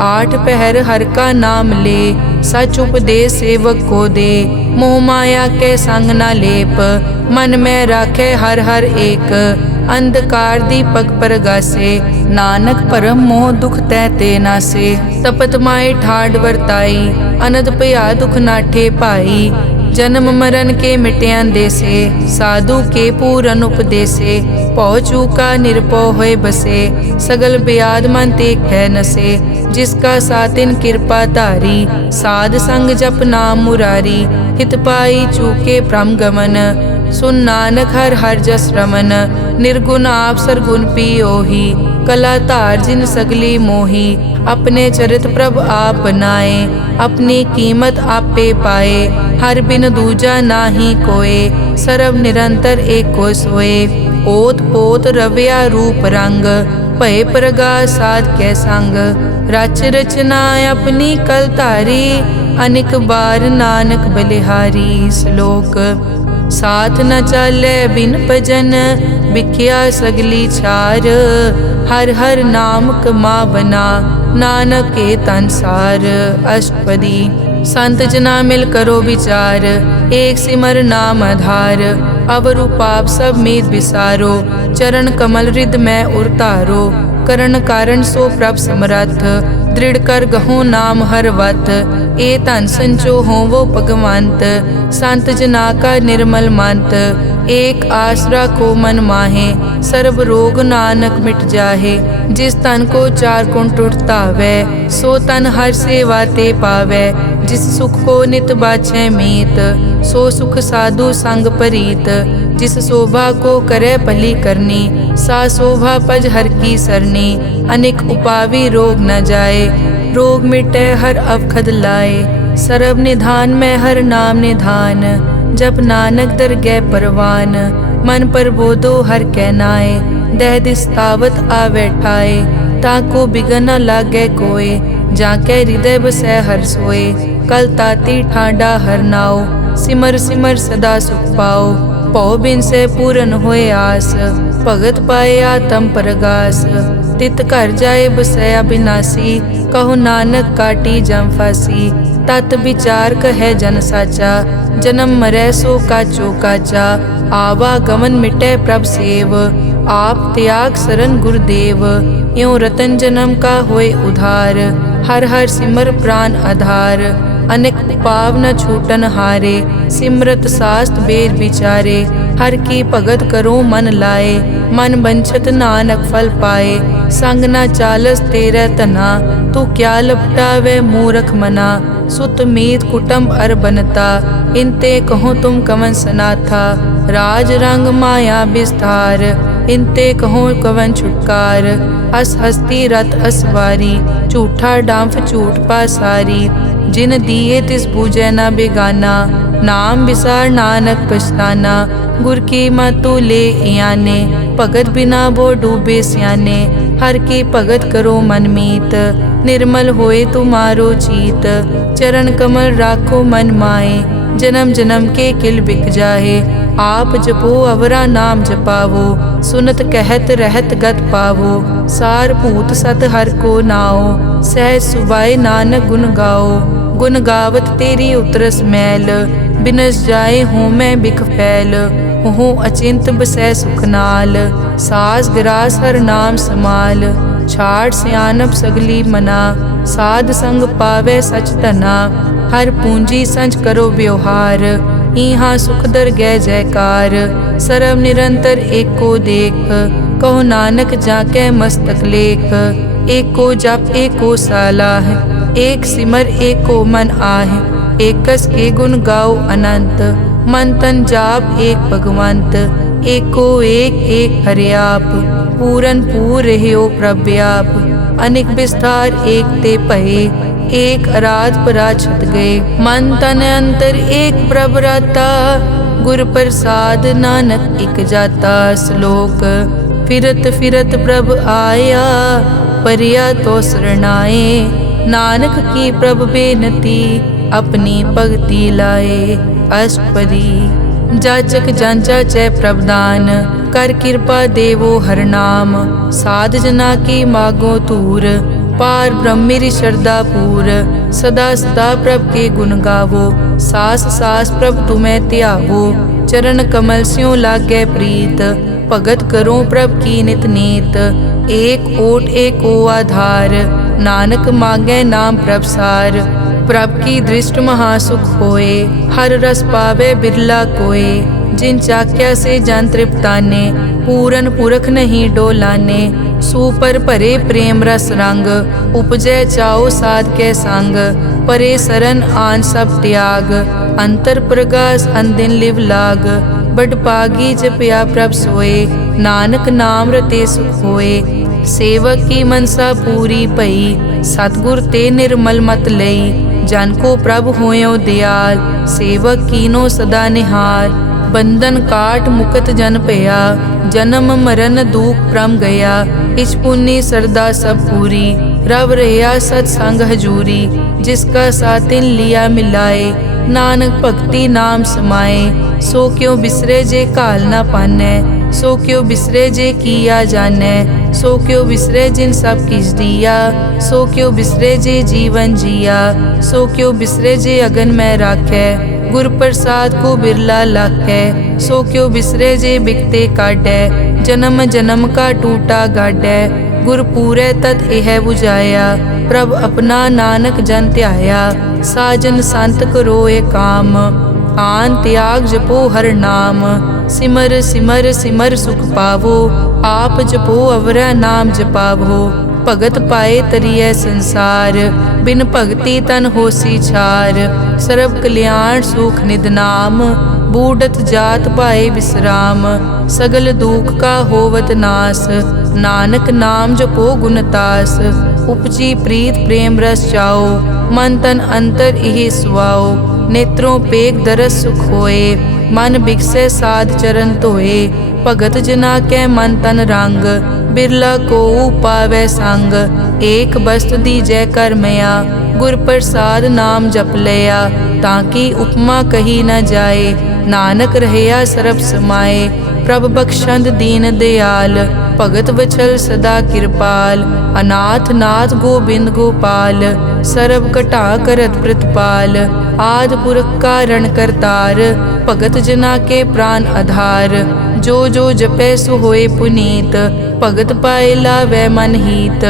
आठ पहर हर का नाम ले। सच उपदेश सेवक को दे। मोह माया के संग न लेप। मन में राखे हर हर एक। अंधकार दीपक परगासे। नानक परम मोह दुख तै ते नासे। तपत माए ठाड वर्ताई। अनद भया दुख नाठे पाई। जन्म मरण के मिट्यां देसे। साधु के पूरन उपदेसे। पौ चूका निरपौ होए बसे। सगल ब्याद मन देखै नसे। जिसका सातिन कृपा धारी। साध संग जप नाम मुरारी। हित पाई चूके भ्रम गमन। सुन नानक हर हर जस रमन। निर्गुण आप सरगुण पियोही। कला धार जिन सगली मोही। अपने चरित प्रभ आप बनाए। अपनी कीमत आपे पाए। हर बिन दूजा नाही कोय। सर्व निरंतर एको सोए। ओत पोत रव्या रूप रंग। भय प्रगास साध कै संग। रच रचना अपनी कल धारी। अनिक बार नानक बलिहारी। श्लोक। साथ न चाले बिन भजन। बिख्या सगली छार। हर हर नाम कमावना। नानक के तनसार। अष्टपदी। संत जना मिल करो विचार। एक सिमर नाम आधार। अवरु पाप सब मीत विसारो। चरण कमल रिद में उरतारो। करण कारण सो प्रभ समरथ। दृढ़ कर गहो नाम हर वत। ए धन संचो हो वो भगवंत। संत जना का निर्मल मंत। एक आसरा को मन माहे। सर्व रोग नानक मिट जाहे। जिस तन को चार कुण टुटतावै। सो तन हर सेवा ते पावै। जिस सुख को नित बाछै मीत। सो सुख साधु संग परीत। जिस शोभा को करे भली करनी। सा शोभा पज हर की सरनी। अनेक उपावी रोग न जाए। रोग मिटे हर अवखद लाए। सर्व निधान में हर नाम निधान। जब नानक दरगह परवान। मन पर बोधो हर कहनाए। दह दिस तावत आवे ठाए। ताको बिगन न लागे कोय। जाके हृदय बसै हर सोए। कल ताती ठाडा हर नाओ। सिमर सिमर सदा सुख पाओ। पौ बिन से पूरन होए आस। भगत पाए आत्म परगास। तित घर जाए बसै अविनाशी। कहो नानक काटी जम फासी। तत विचार कहे जन साचा। जन्म मरै सो काचो काचा। आवागमन मिटै प्रभ सेव। आप त्याग सरन गुरुदेव। यों रतन जन्म का होए उधार। हर हर सिमर प्राण आधार। अनेक पाव न छूटन हारे। सिमरत शास्त्र वेद विचारे। हर की भगत करो मन लाए। मन बंछत नानक फल पाए। संग न चालस तेरे तना। तू क्या लपटावे मूरख मना। सुत मीत कुटुंब अर बनता। इनते कहो तुम कवन सनाथा। राज रंग माया विस्तार। इनते कहो कवन छुटकार। अस हस्ती रत असवारी। झूठा डांफ झूठ पासारी। जिन दिए तिस बूझे न बेगाना। नाम विसार नानक पछताना। गुर की मतु ले याने। भगत बिना वो डूबे स्याने। हर की भगत करो मन मीत। निर्मल होए तुम्हारो चीत। चरण कमल राखो मन माए। जन्म जन्म के किल बिक जाहे। आप जपो अवरा नाम जपावो, सुनत कहत रहत गत पावो। सार भूत सत हर को नाओ, सहज सुबाए नानक गुण गाओ। गुण गावत तेरी उतरस मैल, बिनस जाए हूँ मैं बिख फैल। हूँ अचिंत बसै सुख नाल, सास गिरास हर नाम समाल। छाड़ सियानप सगली मना, साध संग पावे सच तना। हर पूंजी संज करो व्यवहार, इहाँ सुख दर गै जयकार। सरब निरंतर एको देख, कहो नानक जाके मस्तक लेख। एको जप एको सालाह, एक सिमर एको मन आह। एकस के गुण गाओ अनंत, मन तन जाप एक भगवंत। एको एक एक हरियाप, पूरन पूर रहियो प्रव्याप। अनेक विस्तार एक ते पहे, एक अराध पराछत गए। मन तन अंतर एक प्रभ राता, गुर प्रसाद नानक इक जाता। श्लोक फिरत फिरत प्रभ आया, परिया तो शरणाए। नानक की प्रभ बेनती, अपनी भगति लाए। अष्टपदी जाचक जांचा चै प्रभदान, कर कृपा देवो हर नाम। साध जना की मागो तूर, पार ब्रह्मेरी श्रद्धा पूर। सदा सदा प्रभ के गुण गावो, सास सास प्रभ तुम्हें त्यावो। चरण कमल स्यों लागे प्रीत, भगत करो प्रभ की नित नीत। एक ओट एको आधार, नानक मांगे नाम प्रभ सार। प्रभ की दृष्टि महासुख होए, हर रस पावे बिरला कोए। जिन चाक्या से जन तृप्ताने, पूरन पुरख नहीं डोलाने। सुपर भरे प्रेम रस रंग, उपजै चाओ साध के संग। परे सरन आन सब त्याग, अंतर प्रगास अनदिन लिव लाग। बड़ पागी जपया प्रभ सोए, नानक नाम रते सुख होए। सेवक की मनसा पूरी पई, सतगुर ते निर्मल मत लई। जन को प्रभ होयो दयाल, सेवक कीनो सदा निहार। बंधन काट मुकत जन पया, जन्म मरण दुख प्रम गया। इच पुण्य सरदा सब पूरी, रव रहा सत्संग हजूरी। जिसका सातिन लिया मिलाए, नानक भक्ति नाम समाए। सो क्यों बिसरे जे काल ना पानै, सो क्यों बिसरे जे किया जानै। सो क्यों बिसरे जिन सब किस दिया, सो क्यों बिसरे जे जीवन जिया। सो क्यों बिसरे जे अगन में राखै, गुर प्रसाद को बिरला लाखै। सो क्यों बिसरे जे बिकते काटै, जन्म जन्म का टूटा गाडै। गुर पूरे तत् एह बुझाया, प्रभ अपना नानक जन ध्याया। साजन संत करो ए काम, आन त्याग जपो हर नाम। सिमर सिमर सिमर सुख पावो, आप जपो अवरा नाम जपावो। भगत पाए तरिए संसार, बिन भगति तन होसी छार। सर्व कल्याण सुख निद नाम, बूढ़त जात पाए विश्राम। सगल दुख का होवत नास, नानक नाम जपो गुणतास। उपजी प्रीत प्रेम रस चाओ, मन तन अंतर इहि सुआओ। नेत्रों पेग दरस सुख होए, मन बिकसे साध चरण धोए। भगत जना के मन तन रंग, बिरला को पावै संग। एक बस्त दीजै कर मया, गुर प्रसाद नाम जप लिया। ताकि उपमा कही न जाए, नानक रहया सरब समाए। प्रभ बख्शंद दीन दयाल, भगत वचल सदा कृपाल। अनाथ नाथ गोबिंद गोपाल, सरब कटा करत प्रतिपाल। आद पुरख कारण करतार, भगत जना के प्राण आधार। जो जो जपै सो होए पुनीत, भगत पाए लावै मन हीत।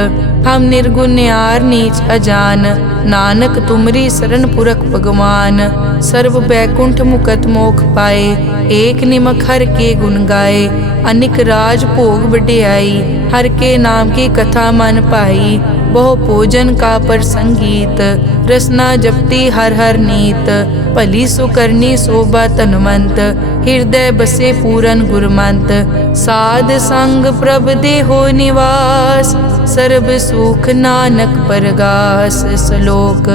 हम निर्गुण न्यार नीच अजान, नानक तुमरी शरण पुरख भगवान। सर्व बैकुंठ मुकत मोख पाए, एक निमक हर के गुण गाए। अनिक राज भोग वड्याई, हर के नाम की कथा मन पाई। बहु भोजन का पर संगीत, रसना जपती हर हर नीत। भली सुकरनी शोभा तनवंत, हृदय बसे पूरन गुरमंत। साध संग प्रभ देहो निवास, सर्ब सुख नानक परगास। श्लोक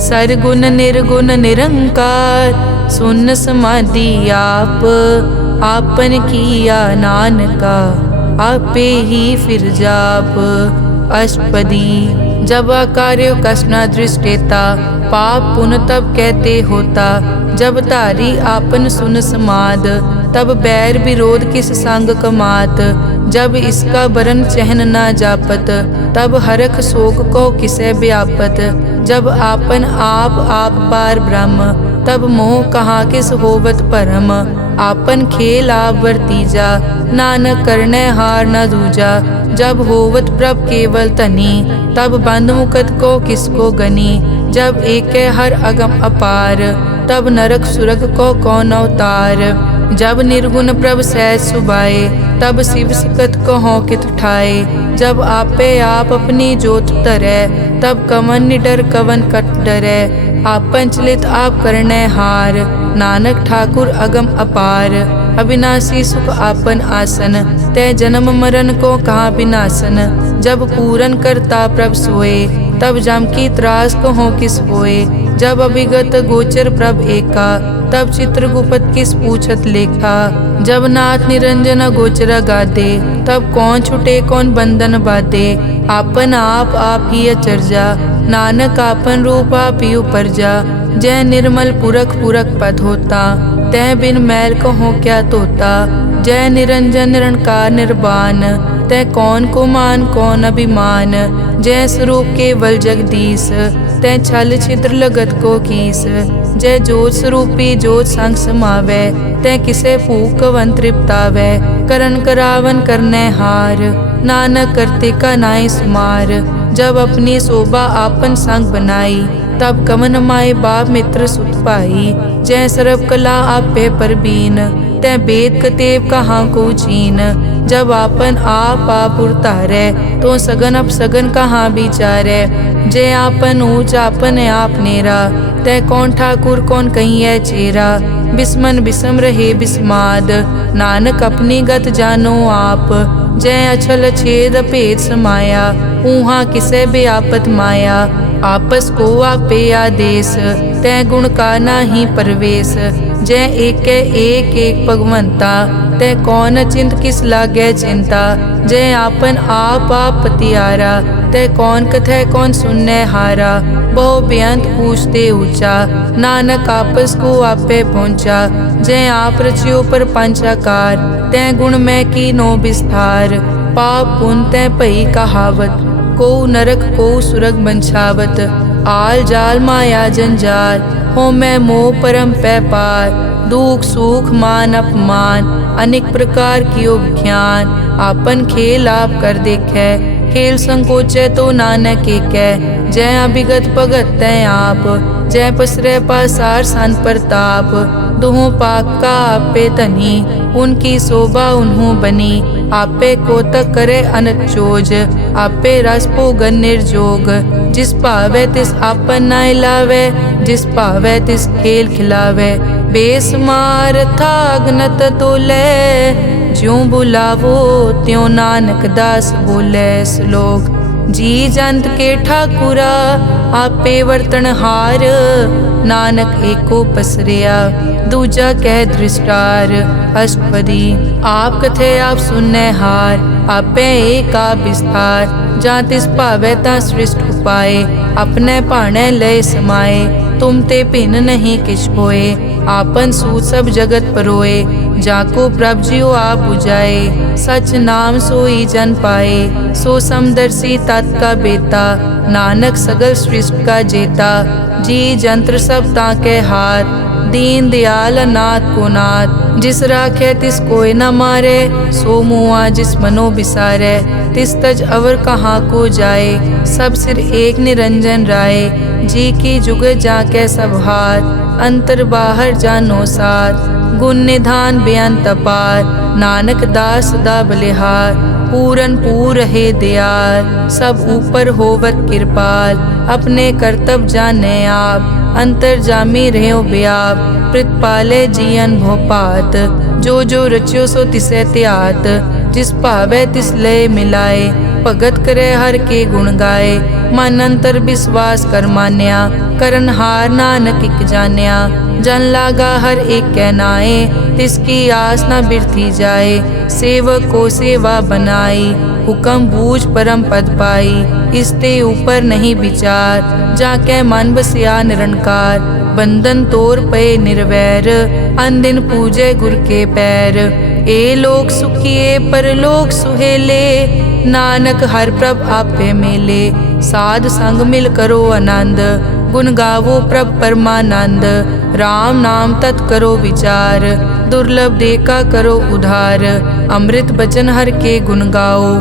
सरगुण निर्गुण निरंकार, सुन समाधि आप। आपन किया नानका, आपे ही फिर जाप। अष्टपदी जब आकार्यो कष्ट न दृष्टेता, पाप पुण्य तब कहते होता। जब धारी आपन सुन समाद, तब बैर विरोध किस संग कमात। जब इसका बरन चहन न जापत, तब हरख शोक को किसे व्यापत। जब आपन आप पार ब्रह्म, तब मोह कहाँ किस होवत परम। आपन खेल आप वर्तीजा, नानक करने हार न दूजा। जब होवत प्रभ केवल तनी, तब बंद मुकत को किसको गनी। जब एक हर अगम अपार, तब नरक सुरग को कौन अवतार। जब निर्गुण प्रभ सहज सुभाए, तब शिव सकत कहो कित ठाए। जब आपे आप अपनी जोत तरे, तब कवन निडर कवन कट डरे। आपन चलित आप करने हार, नानक ठाकुर अगम अपार। अविनाशी सुख आपन आसन, तै जन्म मरण को कहाँ विनाशन। जब पूरन करता प्रभ सोए, तब जम की त्रास कहो किस होए। जब अभिगत गोचर प्रभ एका, तब चित्रगुप्त किस पूछत लेखा। जब नाथ निरंजन गोचर गादे, तब कौन छुटे कौन बंधन बाधे। आपन आप ही अचरजा, नानक आपन रूप आप ही उपरजा। जय निर्मल पुरख पुरख पद होता, तै बिन मैल कहो क्या तोता। जय निरंजन निरंकार निर्वाण, तै कौन को मान कौन अभिमान। जय स्वरूप केवल जगदीश, तै छल छिद्र लगत को कीस। जय जोत स्वरूपी जोत संग समावै, तै किसे भूख कवन तृप्तावै। करन करावन करने हार, नानक करते का नाई सुमार। जब अपनी शोभा आपन संग बनाई, तब कवन माए बाप मित्र सुत पाई। जय सर्व कला आपे परबीन, तै वेद कतेब कहाँ को चीन। जब आपन आप उतारे, तो सगन अप सगन कहाँ विचारे। जय आपन ऊंच आपन आप नेरा, तै कौन ठाकुर कौन कहिए चेरा। बिस्मन बिसम रहे बिस्माद, नानक अपनी गत जानो आप। जय अछल छेद भेद समाया, ऊहा किसे व्यापत माया। आपस को आपे आदेश, तै गुण का नाही परवेश। जय एक भगवंता, तै कौन चिंत किस लागे चिंता। जय आपन आप पतियारा, तै कौन कथै कौन सुनने हारा। बहु बेअंत पूछते ऊंचा, नानक आपस को आपे पहुँचा। जय आप रचियो पर पंचाकार, तै गुण में की नो विस्तार। पाप पुण्य तै भई कहावत, को नरक को सुरग बंछावत। आल जाल माया जंजाल, हो मैं मोह परम पै पार। दुख सुख मान अपमान, अनेक प्रकार कियो ज्ञान। आपन खेल आप कर देखे, खेल संकोचे तो नानक एकै। जय अभिगत भगत तै आप, जय पसरे पासार सन प्रताप। दुहों पाक का आपे तनी, उनकी शोभा उन्हों बनी। आपे कोतक करे अनक चोज, आपे रस भोगन निर्जोग। जिस भावे तिस आपन नाय लावे, जिस भावे तिस खेल खिलावे। बेसमार था अगनत तोले, ज्यों बुलावो त्यों नानक दास बोले। श्लोक जी जंत के ठाकुरा, आपे वर्तन हार। नानक एको पसरिया, दूजा कह दृष्टार। अष्टपदी आप कथे आप सुनने हार, आपे एक आप विस्तार। जा तिस भावे ता सृष्ट उपाय, अपने भाणे लय समाए। तुम ते भिन्न नहीं किछ होए, आपन सूत सब जगत परोए। जाको प्रभ जियो आप बुझाए, सच नाम सोई जन पाए। सो समदर्शी तत् का बेता, नानक सगल सृष्टि का जेता। जी जंत्र सब ताके हाथ, दीन दयाल अनाथ को नाथ। जिस राखे तिस कोई न मारे, सो मुआ जिस मनो बिसारे। तिस तज अवर कहाँ को जाए, सब सिर एक निरंजन राय। जी की जुग जाके सब हाथ, अंतर बाहर जानो साथ। गुण निधान बेअंत अपार, नानक दास सदा बलिहार। पूरन पूर रहे दयाल, सब ऊपर होवत कृपाल। अपने कर्तव्य जाने आप, अंतर जामी रहे व्याप। प्रतिपाले जियन भोपात, जो जो रच्यो सो तिसे त्यात। जिस भावे तिस लय मिलाए, भगत करे हर के गुण गाए। मन अंतर विश्वास कर मान्या, करन हार नानक इक जान्या। जन लागा हर एक कै नाए, तिसकी आस न बिरथी जाए। सेवक को सेवा बनाई, हुक्म बूझ परम पद पाई। इसते ऊपर नहीं विचार, जाके मन बसिया निरंकार। बंधन तोर पे निर्वैर, अन दिन पूजे गुर के पैर। ए लोक सुखिए परलोक सुहेले, नानक हर प्रभ आपे मेले। साध संग मिल करो आनंद, गुण गावो प्रभ परमानंद। राम नाम तत् करो विचार, दुर्लभ देखा करो उधार। अमृत बचन हर के गुण गाओ,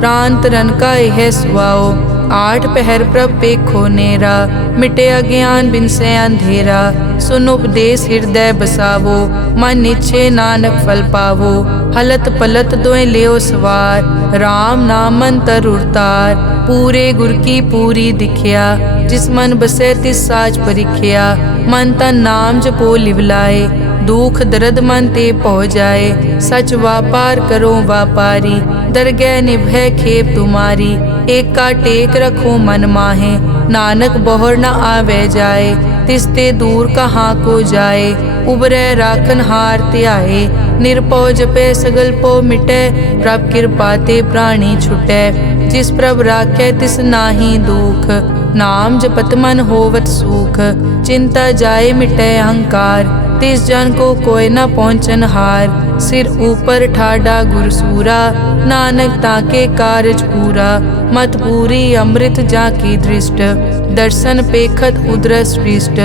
प्राण तरन का यह सुआओ। आठ पहर प्रभ पेखो नेरा, मिटे अज्ञान बिन से अंधेरा। सुन उपदेश हृदय बसावो, मन इच्छे नानक फल पावो। हलत पलत दोए लियो सवार, राम नाम मंतर उरतार। पूरे गुर की पूरी दिखिया, जिस मन बसे तिस साच परिख्या। मन तन नाम जपो लिवलाए, दुख दर्द मन ते पौ जाए। सच व्यापार करो व्यापारी, दरगह निभय खेप तुम्हारी। एक का टेक रखो मन माहे, नानक बहुर न आवे जाए। तिसते दूर कहाँ को जाए, उबरे राखन हार त्याए। निरपौ जपे सगल पो मिटे, प्रभ कृपा ते प्राणी छुटे। जिस प्रभ राखे तिस नाही दुख, नाम जपत मन होवत सुख। चिंता जाए मिटे अहंकार, तिस जन को कोई न पहुँचन हार। सिर ऊपर ठाडा गुर सूरा, नानक ताके कारज पूरा। मत पूरी अमृत जाकी दृष्ट, दर्शन पेखत उदरस पृष्ठ।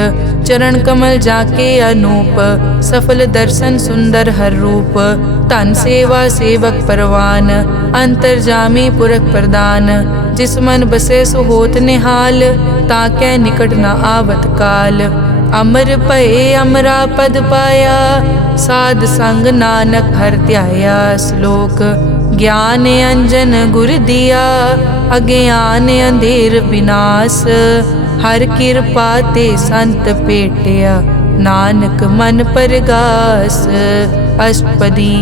चरण कमल जाके अनूप, सफल दर्शन सुंदर हर रूप। तन सेवा सेवक परवान, अंतर्जामी पुरख प्रदान। जिस मन बसे सो होत निहाल, ताके निकट न आवत काल। अमर भये अमरा पद पाया, साध संग नानक हर ध्याया। श्लोक ज्ञान अंजन गुर दिया, अज्ञान अंधेर विनाश। हर कृपा ते संत पेटिया, नानक मन परगास। अष्टपदी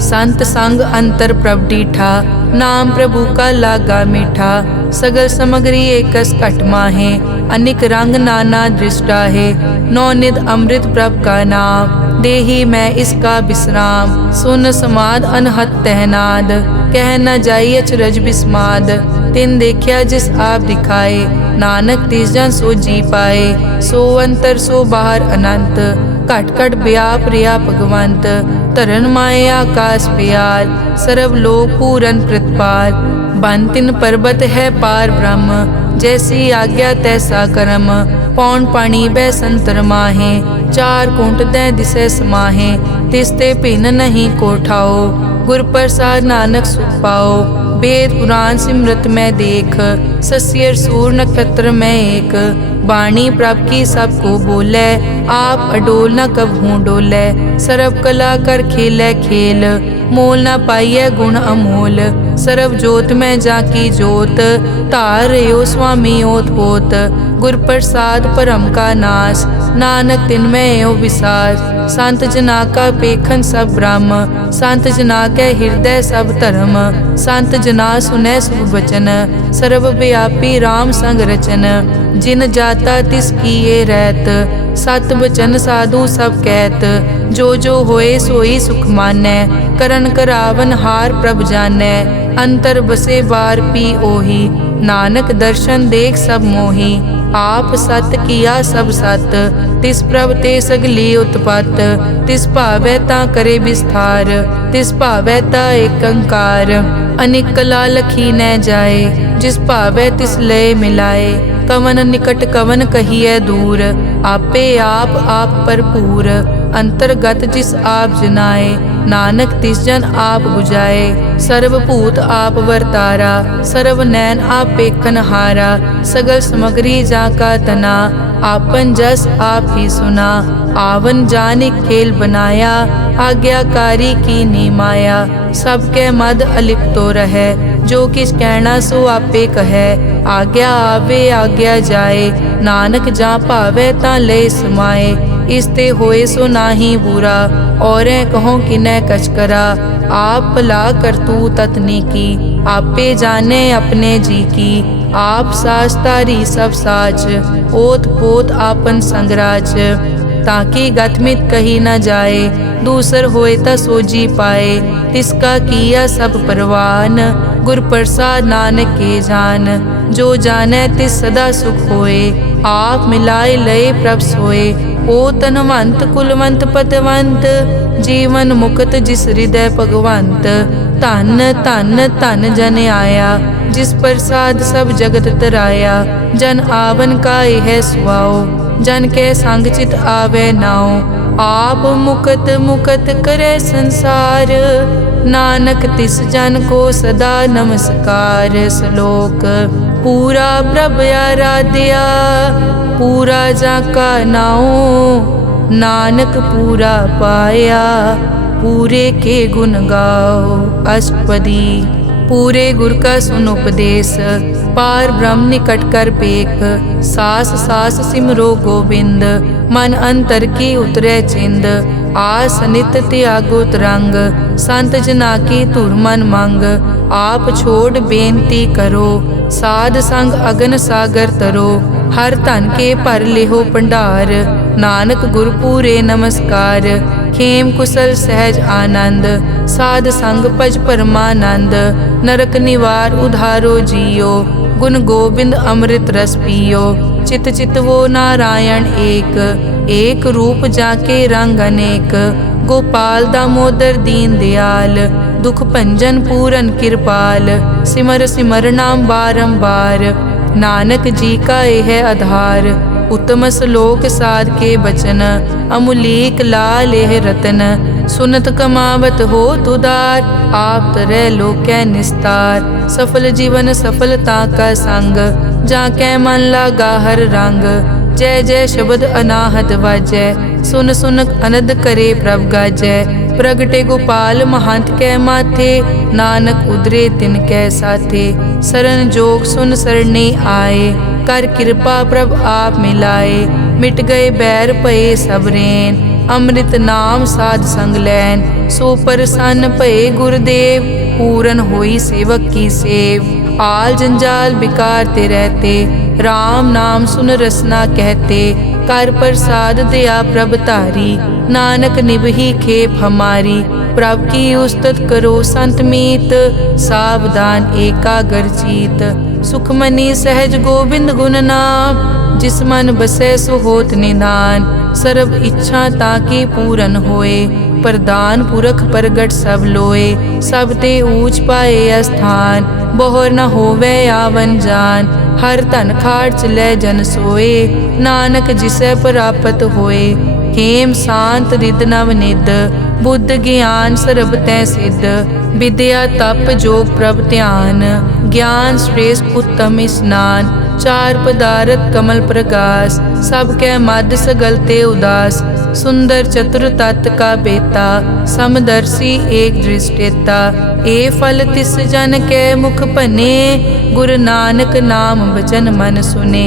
संत संग अंतर प्रभ डीठा, नाम प्रभु का लागा मीठा। सगल समग्री एकस घट माहे, अनिक रंग नाना दृष्टा है। नौनिध अमृत प्रभ का नाम, देही मैं इसका विश्राम। सुन समाद अनहत तहनाद, कह न जाई अचरज बिस्माद। तिन देखिया जिस आप दिखाए, नानक तिस जन सो जी पाए। सो अंतर सो बाहर अनंत, घट घट व्याप रिया भगवंत। तरन माए आकाश प्यार, सर्व लोक पूरन प्रतिपाल। बन तिन पर्वत है पार ब्रह्म, जैसी आज्ञा तैसा कर्म। पौन पानी बै संतर माहे, चार कुंट दै दिसे समाहे। तिसते भिन्न नहीं कोठाओ, गुर प्रसाद नानक सुख पाओ। वेद पुराण सिमरत में देख, सस्यर सूर नक्षत्र में एक। वाणी प्रभ की सबको बोले, आप अडोल न कबहू डोले। सर्व कला कर खेले खेल, मोल न पाइये गुण अमोल। सर्व जोत में जाकी जोत, तार यो स्वामी ओत पोत। गुर प्रसाद परम का नाश, नानक तिनमें यो विसास। संत जना का पेखन सब ब्रह्म, संत जना के हृदय सब धर्म। संत जना सुने शुभ वचन, सर्व व्यापी राम संग रचन। जिन जाता तिस की ये रहत, सत बचन साधु सब कहत। जो जो होए सोई सुख मानै, करन करावन हार प्रभ जानै। अंतर बसे बार पी ओही, नानक दर्शन देख सब मोही। आप सत किया सब सत, तिस प्रभ ते सगली उत्पत। तिस भावै ता करे विस्तार, तिस भावै ता एकंकार। अनेक कला लखी न जाए, जिस भावै तिस लय मिलाए। कवन निकट कवन कहिए दूर, आपे आप भरपूर। अंतर्गत जिस आप जनाए, नानक तिस जन आप बुझाए। सर्वभूत आप वर्तारा, सर्व नैन आप पेखन हारा। सगल समग्री जाका तना, आपन जस आप ही सुना। आवन जाने खेल बनाया, आज्ञाकारी की नी माया। सबके मद अलिप्तो रहे, जो किस कहना सो आपे कहे। आज्ञा आवे आज्ञा जाए, नानक जा पावे ता ले समाए। इसते होए सो नाही बुरा, औरें कहो किनै कछ करा। आप भला करतू ततनी की, आपे जाने अपने जी की। आप साज तारी सब साच, ओत पोत आपन संगराज। ताकि गतमित कही न जाए, दूसर होए ता सोजी पाए। तिसका किया सब परवान, गुर प्रसाद नानक के जान। जो जाने तिस सदा सुख होए, आप मिलाए लय प्रभ सोए। ओ तनवंत कुलवंत पतवंत, जीवन मुक्त जिस हृदय भगवंत। धन धन धन जन आया, जिस प्रसाद सब जगत तराया। जन आवन का यह सुआओ, जन के संग चित आवे नाओ। आप मुकत मुकत करे संसार, नानक तिस जन को सदा नमस्कार। श्लोक पूरा प्रभ आराध्या, पूरा जाका नाओ। नानक पूरा पाया, पूरे के गुण गाओ। अष्टपदी पूरे गुर का सुन उपदेश, पार ब्रह्म निकट कर पेख। सास सास सिमरो गोबिंद, मन अंतर की उतरे चिंद। आस नित त्यागो तरंग, संत जना की धुर मन मंग। आप छोड़ बेनती करो, साध संग अगन सागर तरो। हर धन के भर लेहो भंडार, नानक गुर पूरे नमस्कार। खेम कुशल सहज आनंद, साध संग भज परमानंद। नरक निवार उधारो जियो, गुण गोबिंद अमृत रस पियो। चित चित वो नारायण एक, एक रूप जाके रंग अनेक। गोपाल दामोदर दीन दयाल, दुख भंजन पूरन कृपाल। सिमर सिमर नाम बारंबार, नानक जी का यह आधार। उत्तम श्लोक साध के बचन, अमुलीक लाल यह रतन। सुनत कमावत हो तुदार, आप तरह लोकै निस्तार। सफल जीवन सफलता का संग, जाकै मन लागा हर रंग। जय जय शब्द अनाहत वाजै, सुन सुन अनद करे प्रभ गाजै। प्रगटे गोपाल महंत कै माथे, नानक उदरे तिन कै साथे। सरन जोग सुन सरने आए, कर कृपा प्रभ आप मिलाए। मिट गए बैर भये सब रैन, अमृत नाम साध संग लैन। सो प्रसन्न भये गुरुदेव, पूरन होई सेवक की सेव। आल जंजाल बिकार ते रहते, राम नाम सुन रसना कहते। कर प्रसाद दया प्रभ तारी, नानक निभही खेप हमारी। प्रभ की उस्तत करो संत मीत, सावधान एकाग्र चीत। सुखमनी सहज गोबिंद गुण नाम, जिस मन बसै सो होत निधान। सर्व इच्छा ताकि पूरन होए, प्रदान पुरख प्रगट सब लोए। सब ते ऊंच पाए स्थान, बहुर न होवे आवन जान। हर धन खाट चलै जन सोए, नानक जिसै प्राप्त होए। हेम शांत रिद नव निद, बुद्ध ज्ञान सर्ब तै सिद्ध। विद्या तप जोग प्रभ ध्यान, ज्ञान श्रेष्ठ उत्तम स्नान। चार पदारथ कमल प्रकाश, सब कै मद सगलते उदास। सुंदर चतुर तत् का बेता, समदर्शी एक दृष्टेता। ए फल तिस जन कै मुख बने, गुरु नानक नाम बचन मन सुने।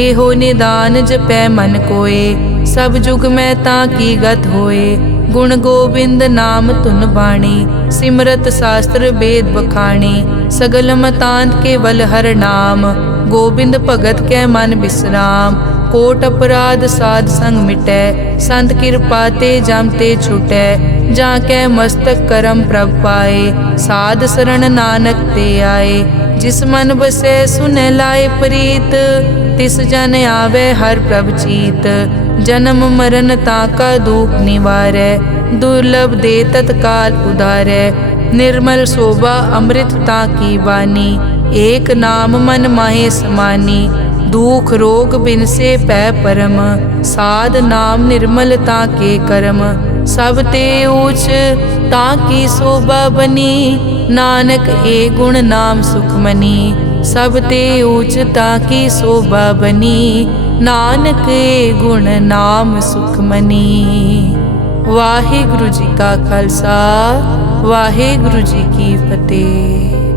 एहो निदान जपै मन कोय, सब जुग में ताकी गत होए। गुण गोबिंद नाम धुन बाणी, सिमरत शास्त्र वेद बखाणी। सगल मतांत केवल हर नाम, गोबिंद भगत कै मन विश्राम। कोट अपराध साध संग मिटै, संत कृपा ते जम ते छुटै। जाकै मस्तक करम प्रभ पाए, साध शरण नानक ते आए। जिस मन बसै सुनै लाए प्रीत, तिस जन आवे हर प्रभ चीत। जन्म मरण ताका दुख निवारै, दुर्लभ दे तत्काल उधारै। निर्मल शोभा अमृत ताकी वानी, एक नाम मन माहे समानी। दुख रोग बिन से पै परम, साध नाम निर्मलता के कर्म। सब ते ऊच ताकी शोभा बनी, नानक ए गुण नाम सुखमनी। सब ते ऊच ताकी शोभा बनी, नानक ए गुण नाम सुखमनी। वाहिगुरु जी का खालसा, वाहिगुरु जी की फतेह।